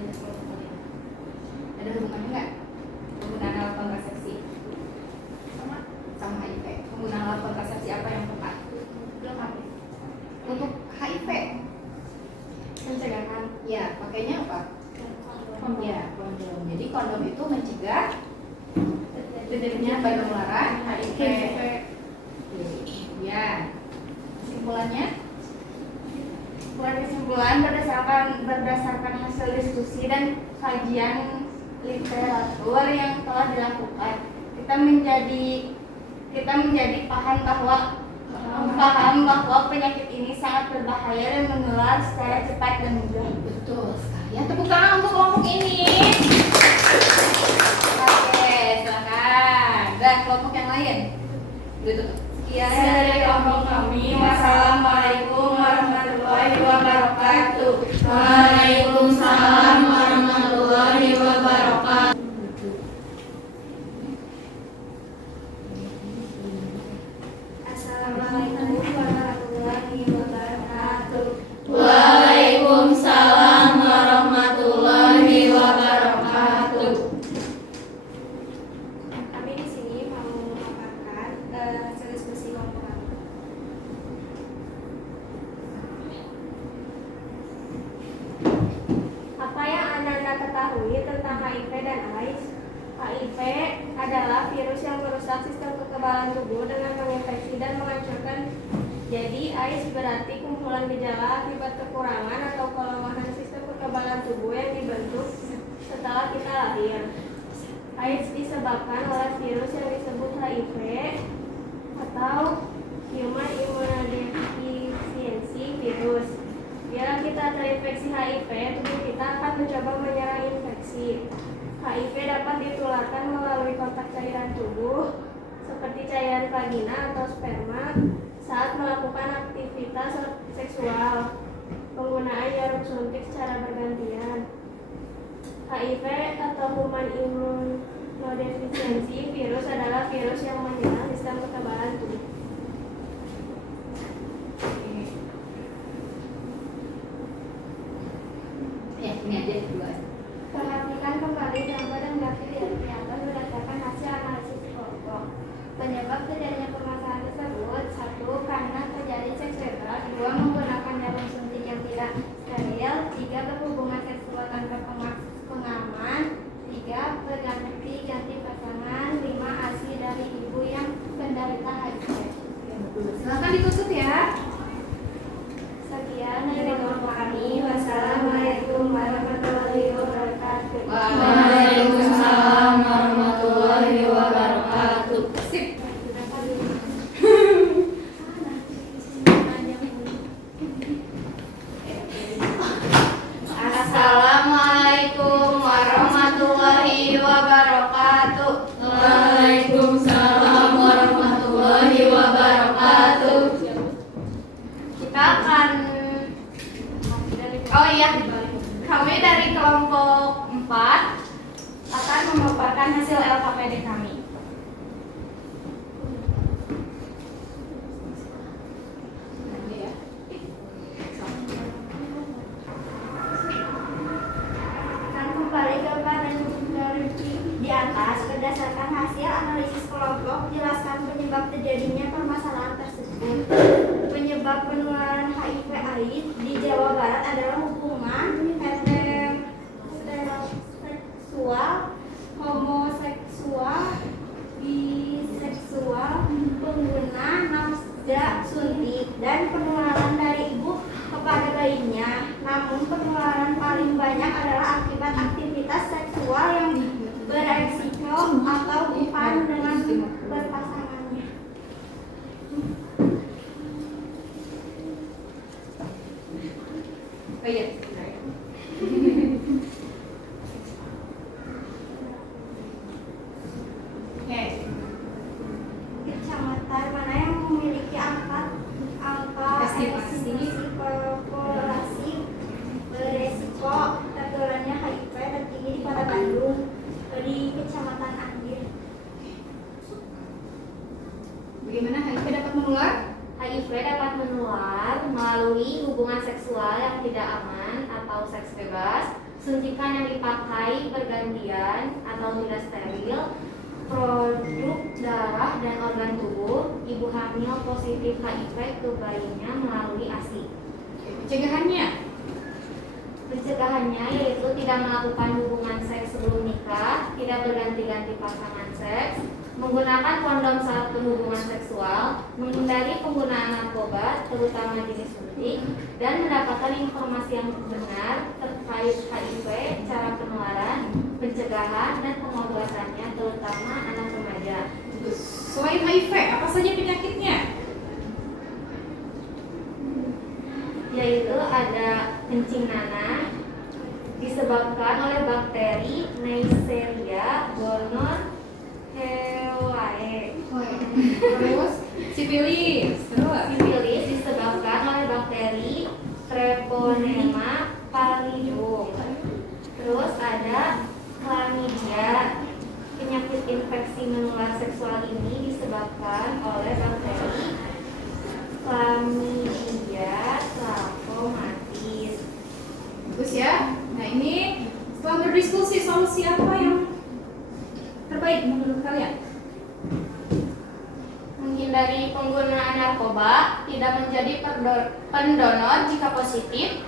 ada hubungannya nggak? Penggunaan alat kontrasepsi sama HIV. Penggunaan alat kontrasepsi apa yang tepat? Belum habis. Untuk HIV, Pencegahan. ya pakainya apa? Kondom. Ya, kondom. Jadi kondom itu mencegah terjadinya penularan HIV. Ya, kesimpulannya? Kesimpulan berdasarkan hasil diskusi dan kajian literatur yang telah dilakukan, kita menjadi paham bahwa penyakit ini sangat berbahaya dan menular secara cepat dan mudah. Betul sekali. Ya, tepuk tangan untuk kelompok ini. Oke, silakan. Dan kelompok yang lain. Ditutup. Sekian dari kelompok kami. Wassalamualaikum warahmatullahi wabarakatuh. Waalaikumsalam warahmatullahi wabarakatuh. Assalamualaikum warahmatullahi wabarakatuh. Waalaikumsalam warahmatullahi wabarakatuh. Kami di sini mau memaparkan hasil diskusi kelompok kami. Apa yang Anda ketahui tentang HIV dan AIDS? HIV adalah virus yang merusak sistem kekebalan tubuh dengan menginfeksi dan menghancurkan. Jadi AIDS berarti kumpulan gejala akibat kekurangan atau kelemahan sistem kekebalan tubuh yang dibentuk setelah kita lahir. AIDS disebabkan oleh virus yang disebut HIV atau Human Immunodeficiency Virus. Bila kita terinfeksi HIV, tubuh kita akan mencoba menyerang infeksi. HIV dapat ditularkan melalui kontak cairan tubuh seperti cairan vagina atau sperma saat melakukan aktivitas seksual. Penggunaan jarum suntik secara bergantian. HIV atau Human Immunodeficiency Virus adalah virus yang menyerang sistem kekebalan tubuh. Ya, ini aja dua. Perhatikan kembali gambar dan grafik yang kelihatan berdasarkan hasil analisis kelompok. Penyebab terjadinya permasalahan tersebut: 1. Karena terjadi seks bebas. 2. Menggunakan jarum suntik yang tidak steril. 3. Berhubungan seksual tanpa pengaman. 3. Berganti-ganti pasangan. 5. ASI dari ibu yang penderita HIV. Silakan ditutup ya. Sekian dari kelompok kami. Wassalamualaikum warahmatullahi wabarakatuh. Waalaikumsalam warahmatullahi wabarakatuh. Sip. Assalamualaikum warahmatullahi wabarakatuh. Waalaikumsalam warahmatullahi wabarakatuh. Kita akan kami dari kelompok 4 akan memaparkan hasil LKPD kami. Akan kembali gambar dan di atas berdasarkan hasil analisis kelompok jelaskan penyebab terjadinya permasalahan tersebut. Penyebab penularan HIV/AIDS di Jawa Barat adalah hubungan heteroseksual, homoseksual, biseksual, pengguna nafza suntik, dan penularan dari ibu kepada bayinya. Namun penularan paling banyak adalah akibat aktivitas seksual yang beresiko atau bukan dengan berpasangannya. Oh iya. Oke. Kecamatan mana yang memiliki angka Estimasi populasi beresiko tertularnya HIV tertinggi di Kota Bandung, di Kecamatan Anggir. Bagaimana HIV dapat menular? HIV dapat menular melalui hubungan seksual yang tidak aman atau seks bebas, suntikan yang dipakai bergantian atau tidak steril, produk darah dan organ tubuh, ibu hamil positif HIV ke bayinya melalui ASI. Pencegahannya yaitu tidak melakukan hubungan seks sebelum nikah, tidak berganti-ganti pasangan seks, menggunakan kondom saat berhubungan seksual, menghindari penggunaan narkoba, terutama jenis suntik, dan mendapatkan informasi yang benar terkait HIV, cara penularan, pencegahan, dan pengobatannya, terutama anak remaja. Selain HIV, apa saja penyakitnya? Yaitu ada kencing nanah disebabkan oleh bakteri Neisseria gonorrhoeae. Terus sifilis, Sifilis disebabkan oleh bakteri Treponema pallidum. Terus ada chlamydia. Penyakit infeksi menular seksual ini disebabkan oleh bakteri Chlamydia trachomatis. bagus ya. Nah ini setelah berdiskusi, solusi apa yang terbaik menurut kalian? Menghindari penggunaan narkoba, tidak menjadi pendonor jika positif,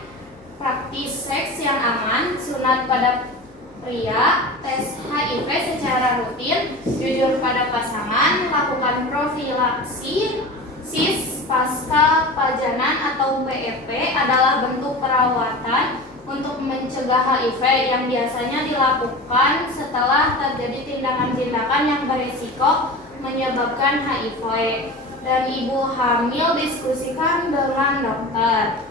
praktis seks yang aman, sunat pada pria, tes HIV secara rutin, jujur pada pasangan, lakukan profilaksi sis pasca pajanan atau PEP adalah bentuk perawatan untuk mencegah HIV yang biasanya dilakukan setelah terjadi tindakan-tindakan yang berisiko menyebabkan HIV. Dan ibu hamil diskusikan dengan dokter.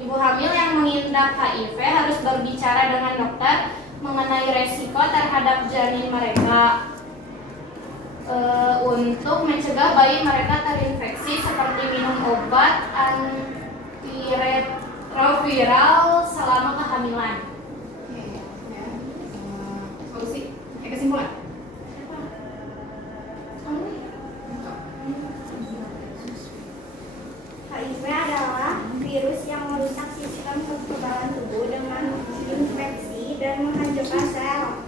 Ibu hamil yang mengidap HIV harus berbicara dengan dokter mengenai resiko terhadap janin mereka untuk mencegah bayi mereka terinfeksi, seperti minum obat antiretroviral selama kehamilan. Solusi, kesimpulan. HIV adalah virus yang merusak sistem kekebalan tubuh dengan infeksi dan menghancurkan sel.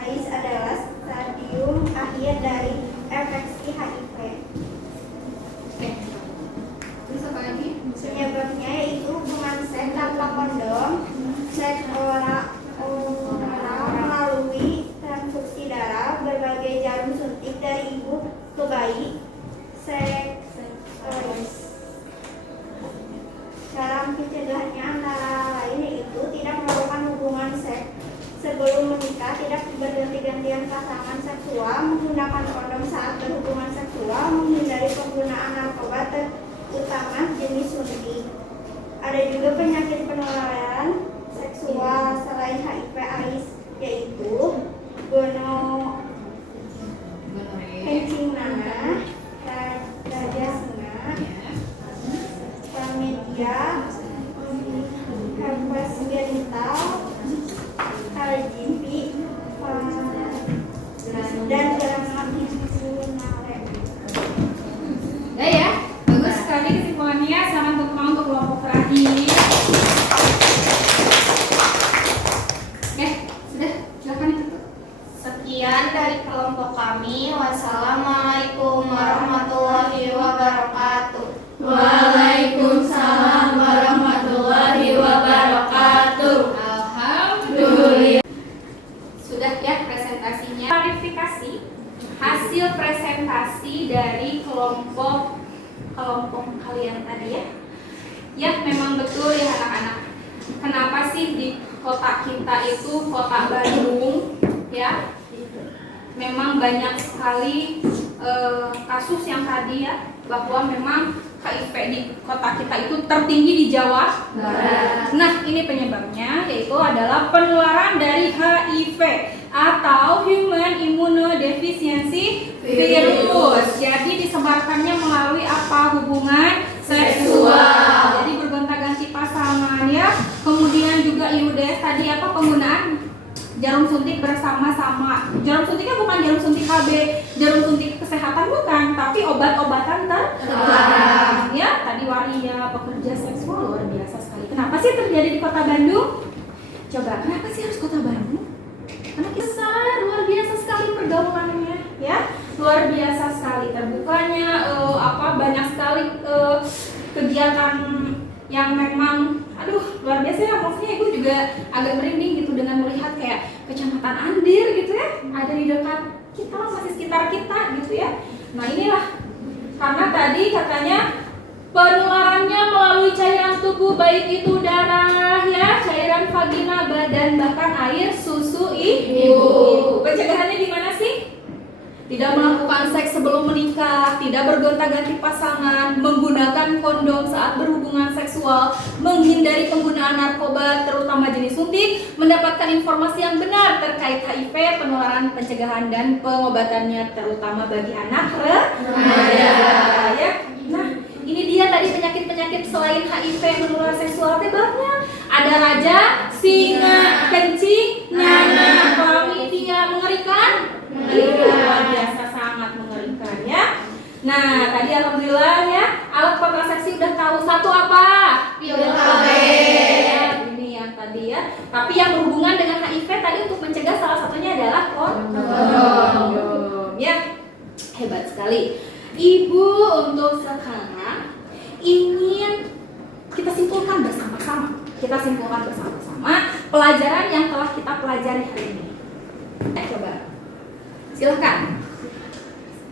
AIDS adalah stadium akhir dari infeksi HIV. Terus apa lagi? Penyebabnya yaitu hubungan seks tanpa kondom, seks oral melalui transfusi darah, berbagai jarum suntik dari ibu ke bayi, seks. Cara pencegahannya antara lain yaitu tidak melakukan hubungan seks sebelum menikah, tidak berganti-gantian pasangan seksual, menggunakan kondom saat berhubungan seksual, menghindari penggunaan narkoba terutama jenis suntik. Ada juga penyakit penularan seksual selain HIV/AIDS yaitu kencing nanah, raja singa, chlamydia, herpes genital, HPV, dan granulomatosis. Ya, bagus sekali kesimpulannya. Salam tepuk tangan untuk kelompok terakhir. Sudah, silakan ditutup. Sekian dari kelompok kami. Wassalamualaikum warahmatullahi wabarakatuh. Waalaikumsalam warahmatullahi wabarakatuh. Alhamdulillah. Sudah ya presentasinya. Klarifikasi hasil presentasi dari kelompok kalian tadi ya. Ya, memang betul ya anak-anak. Kenapa sih di kota kita itu kota Bandung ya? Memang banyak sekali kasus yang tadi ya, bahwa memang HIV di kota kita itu tertinggi di Jawa Barat. Nah, ini penyebabnya yaitu adalah penularan dari HIV atau Human Immunodeficiency Virus. Jadi disebarkannya melalui apa? Hubungan seksual. Jadi bergonta-ganti pasangan ya. Kemudian juga IUDS tadi apa? Penggunaan jarum suntik bersama-sama. Jarum suntiknya bukan jarum suntik KB, jarum suntik kesehatan bukan, tapi obat-obatan terlarang. Ya, tadi waria pekerja seksual luar biasa sekali. Kenapa sih terjadi di Kota Bandung? Coba, kenapa sih harus Kota Bandung? Karena besar, luar biasa sekali pergaulannya, ya, luar biasa sekali terbukanya, banyak sekali kegiatan yang memang, aduh, luar biasa ya. Maksudnya ibu juga agak merinding gitu dengan melihat kayak Kecamatan Andir gitu ya, ada di dekat kita lah, masih sekitar kita gitu ya. Nah inilah, karena tadi katanya penularannya melalui cairan tubuh, baik itu darah ya, cairan vagina, badan, bahkan air susu ibu. Pencegahannya di mana sih? Tidak melakukan seks sebelum menikah, tidak bergonta-ganti pasangan, menggunakan kondom saat berhubungan seksual, menghindari penggunaan narkoba terutama jenis suntik, mendapatkan informasi yang benar terkait HIV, penularan, pencegahan dan pengobatannya terutama bagi anak remaja. Ya. Nah, ini dia tadi penyakit-penyakit selain HIV menular seksual tebaknya. Ada raja, singa, kencing, nyana, klamidia, mengerikan? Iya, luar biasa, sangat mengerikan ya. Nah, tadi alhamdulillah ya, alat kontrasepsi udah tahu. Satu apa? Pil KB. Ini yang tadi ya. Tapi yang berhubungan dengan HIV tadi untuk mencegah salah satunya adalah kondom. Ya, hebat sekali. Ibu untuk sekarang ingin kita simpulkan bersama-sama. Pelajaran yang telah kita pelajari hari ini. Coba. Silahkan.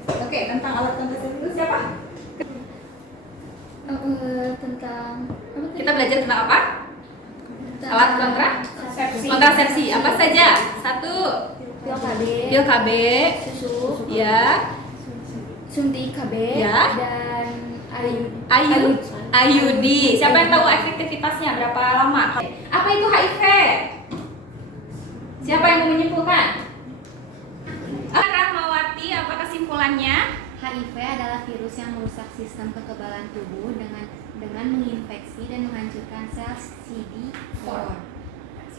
Oke, tentang alat kontrasepsi itu siapa? Tentang Kita belajar tentang apa? Alat kontrasepsi. Apa saja? Satu. pil KB, Pil KB. susu, Ya. suntik KB, Ya. dan IUD. Siapa yang tahu efektivitasnya? Berapa lama? Apa itu HIV? Siapa yang mau menyimpulkan? Rahmawati, apa kesimpulannya? HIV adalah virus yang merusak sistem kekebalan tubuh dengan menginfeksi dan menghancurkan sel CD4.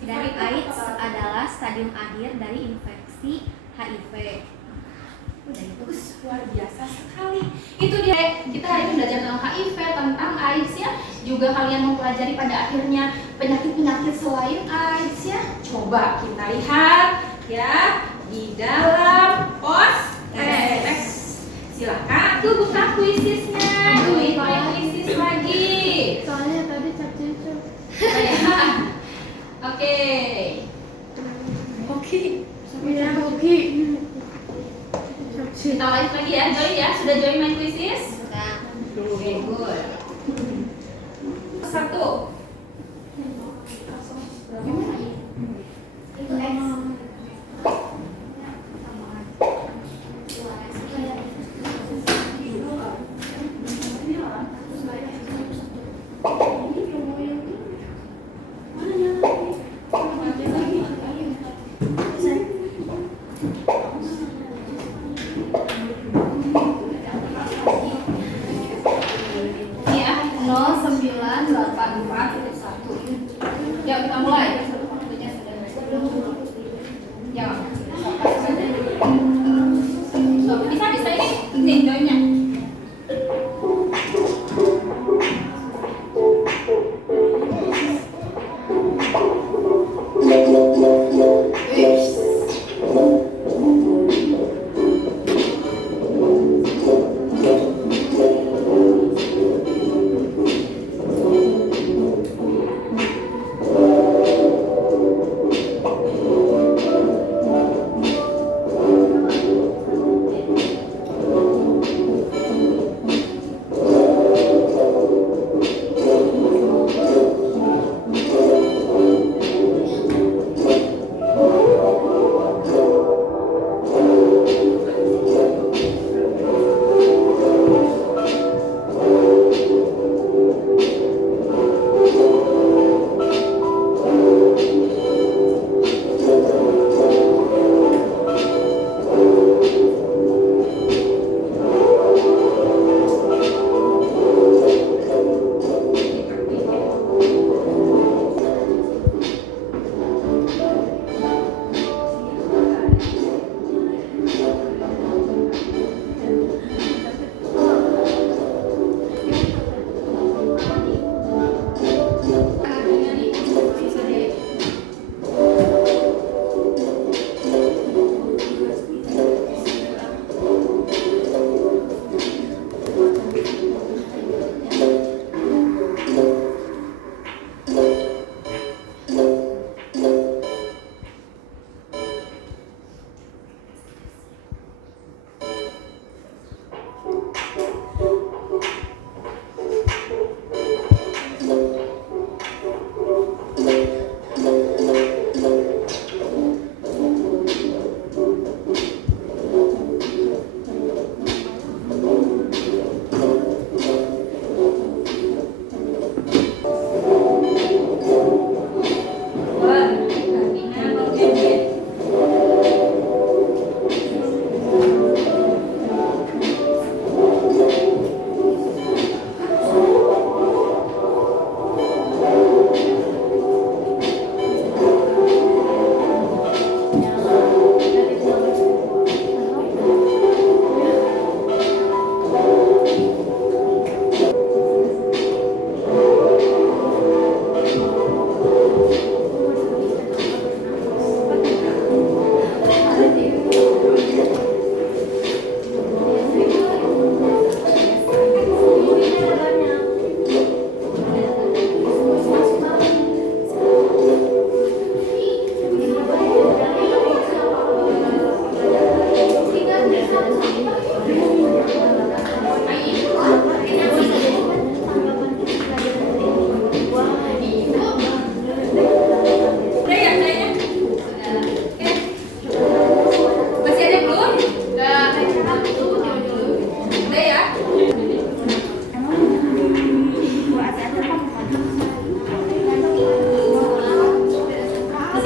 Dan AIDS adalah stadium akhir dari infeksi HIV. Luar biasa sekali. Itu dia, kita hari ini belajar tentang HIV, tentang AIDS ya. Juga kalian mempelajari pada akhirnya penyakit-penyakit selain AIDS ya. Coba kita lihat ya di dalam teks. Silakan tuh buka kuisisnya. Kuisis lagi. soalnya tadi capcus. Oke. Ya, hoki. Kita live lagi ya, join ya. Sudah join my quizzes? Oke, good. Satu. Itu X. Ya, 0984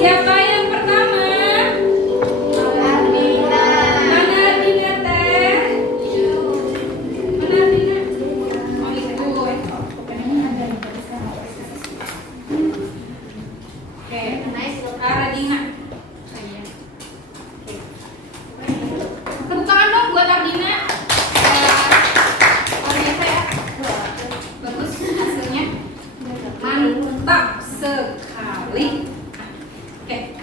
Siapa yang pertama? Mana Ardina teh? Mana Ardina? Oh itu. Oke, nice. Ardina. Tepuk tangan dong buat Ardina. Bagus hasilnya. Mantap sekali. Oke.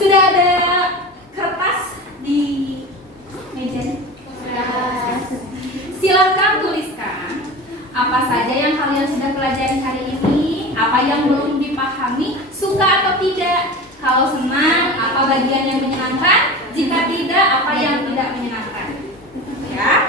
Sudah ada kertas di meja ini? Silakan tuliskan apa saja yang kalian sudah pelajari hari ini, apa yang belum dipahami, suka atau tidak. Kalau senang, apa bagian yang menyenangkan? Jika tidak, apa yang tidak menyenangkan? Ya.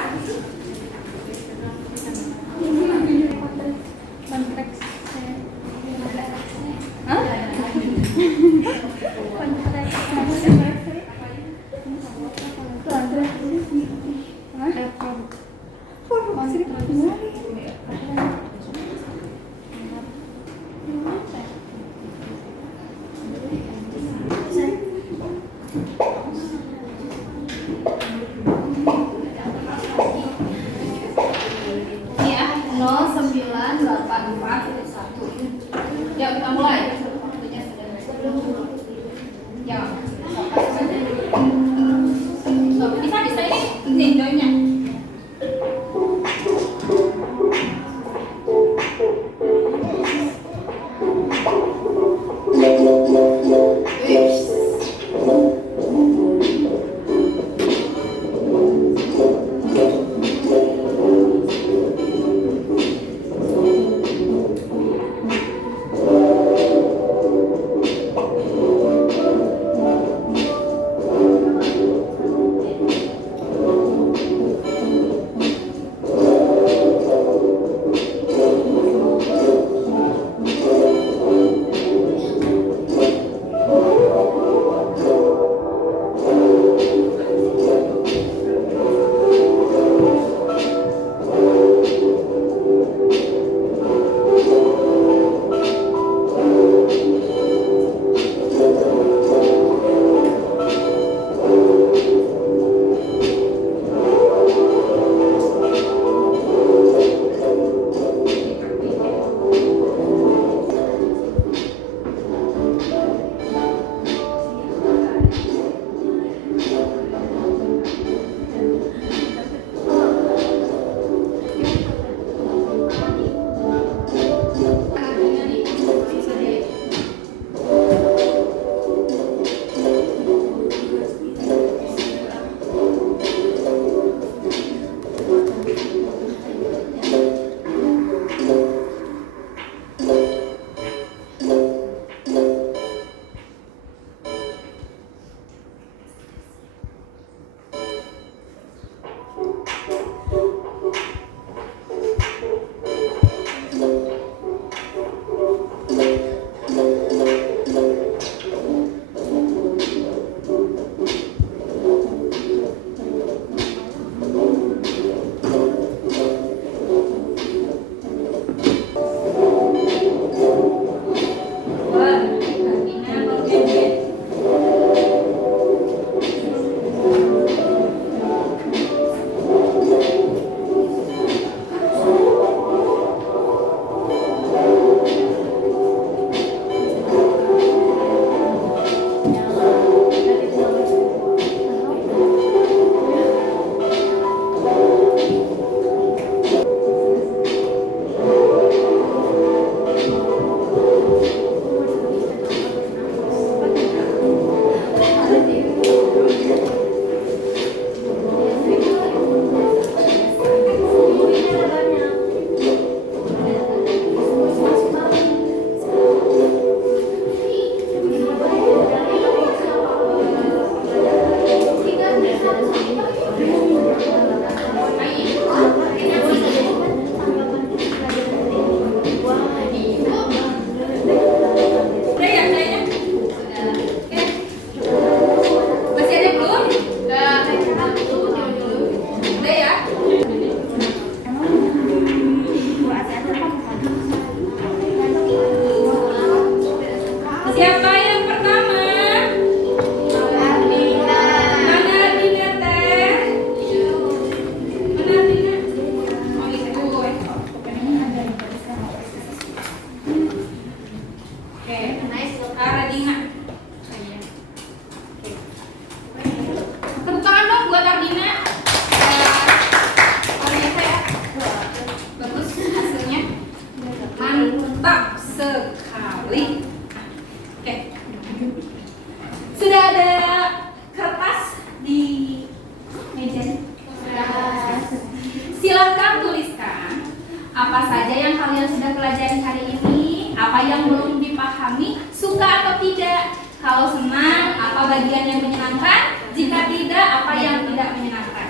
Kalau senang, apa bagian yang menyenangkan? Jika tidak, apa yang tidak menyenangkan?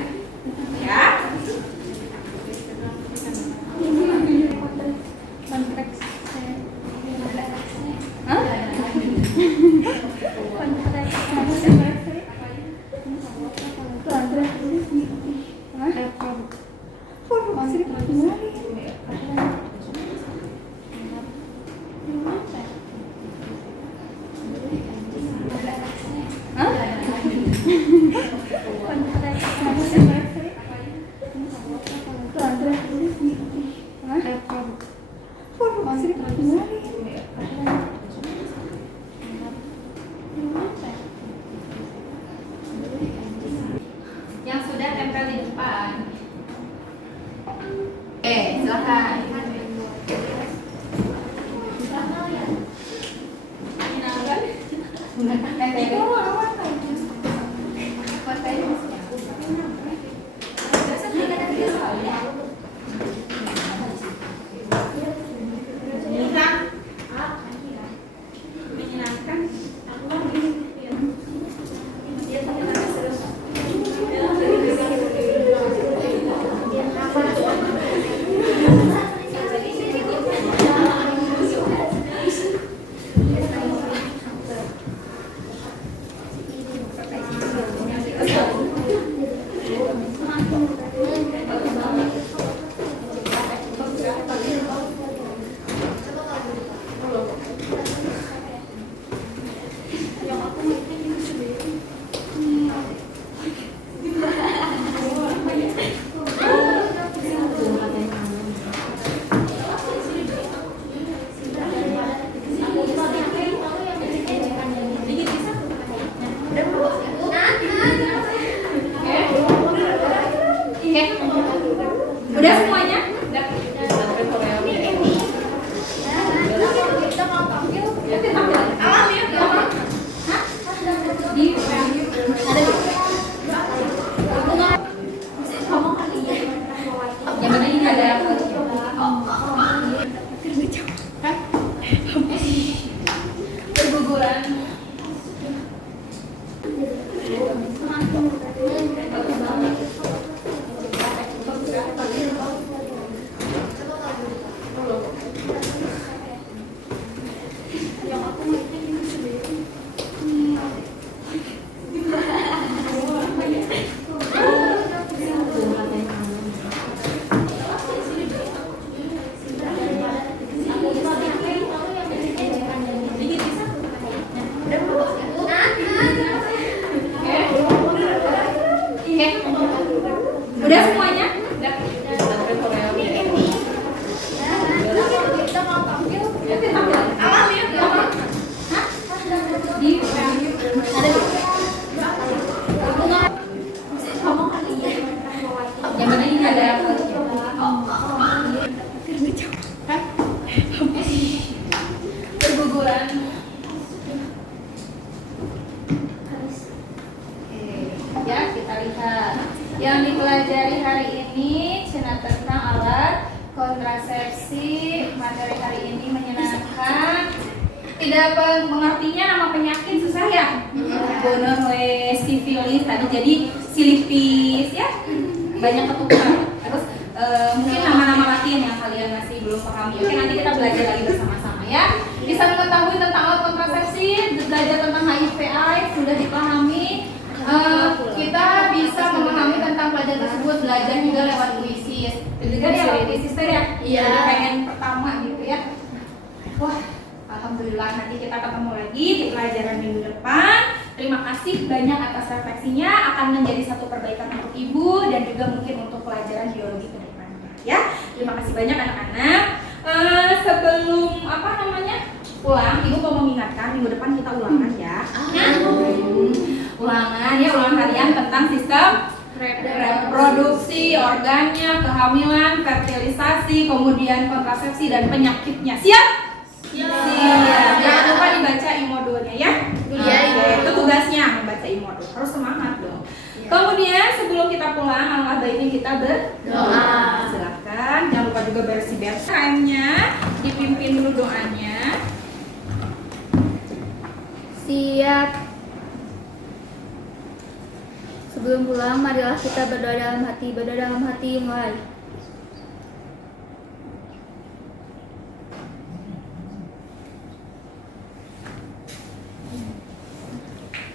Ya. Yang sudah tempel di depan. Oke, silakan. Udah semuanya? Udah. Yang penting ada berguguran. Udah semuanya? Udah. Yang penting ada berguguran. Ya, kita lihat yang dipelajari hari ini cina tentang alat kontrasepsi. Materi hari ini menyenangkan. Tidak mengertinya nama penyakit susah ya? Gonorrhea, sifilis tadi jadi silipis ya. Banyak ketukan. Terus mungkin nama-nama latin yang kalian masih belum pahami. Oke, nanti kita belajar lagi bersama-sama ya. Bisa mengetahui tentang alat kontrasepsi, belajar tentang HIV/AIDS sudah dipahami. Kita bisa memahami tentang pelajaran tersebut, belajar juga lewat kuisis. Belajar ya lewat kuisis ya? Iya. Jadi pengen pertama gitu ya. Wah, alhamdulillah nanti kita ketemu lagi di pelajaran minggu depan. Terima kasih banyak atas refleksinya, akan menjadi satu perbaikan untuk ibu dan juga mungkin untuk pelajaran biologi ke depannya. Ya, terima kasih banyak anak-anak. Sebelum pulang, ibu mau mengingatkan minggu depan kita ulangan ya. Ulangan ya, ulangan harian tentang sistem reproduksi, organnya, kehamilan, fertilisasi, kemudian kontrasepsi dan penyakitnya. Siap? Siap. Jangan lupa dibaca imodulnya ya. Itu tugasnya membaca imodul. Harus semangat dong. Kemudian sebelum kita pulang, alangkah baiknya kita berdoa. Silakan. Jangan lupa juga bersih bedtime-nya. Dipimpin dulu doanya. Siap. Sebelum pulang, marilah kita berdoa dalam hati. Berdoa dalam hati, mulai.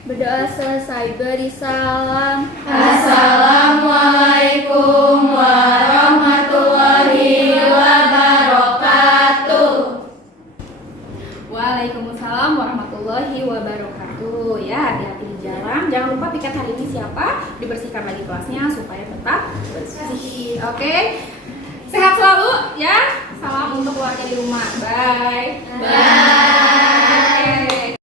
Berdoa selesai, beri salam. Assalamualaikum warahmatullahi wabarakatuh. Waalaikumsalam warahmatullahi wabarakatuh. Ya, hati-hati di jalan. Jangan lupa piket hari ini siapa? Dibersihkan lagi kelasnya supaya tetap bersih. Oke. Sehat selalu ya. Salam untuk keluarga di rumah. Bye. Bye.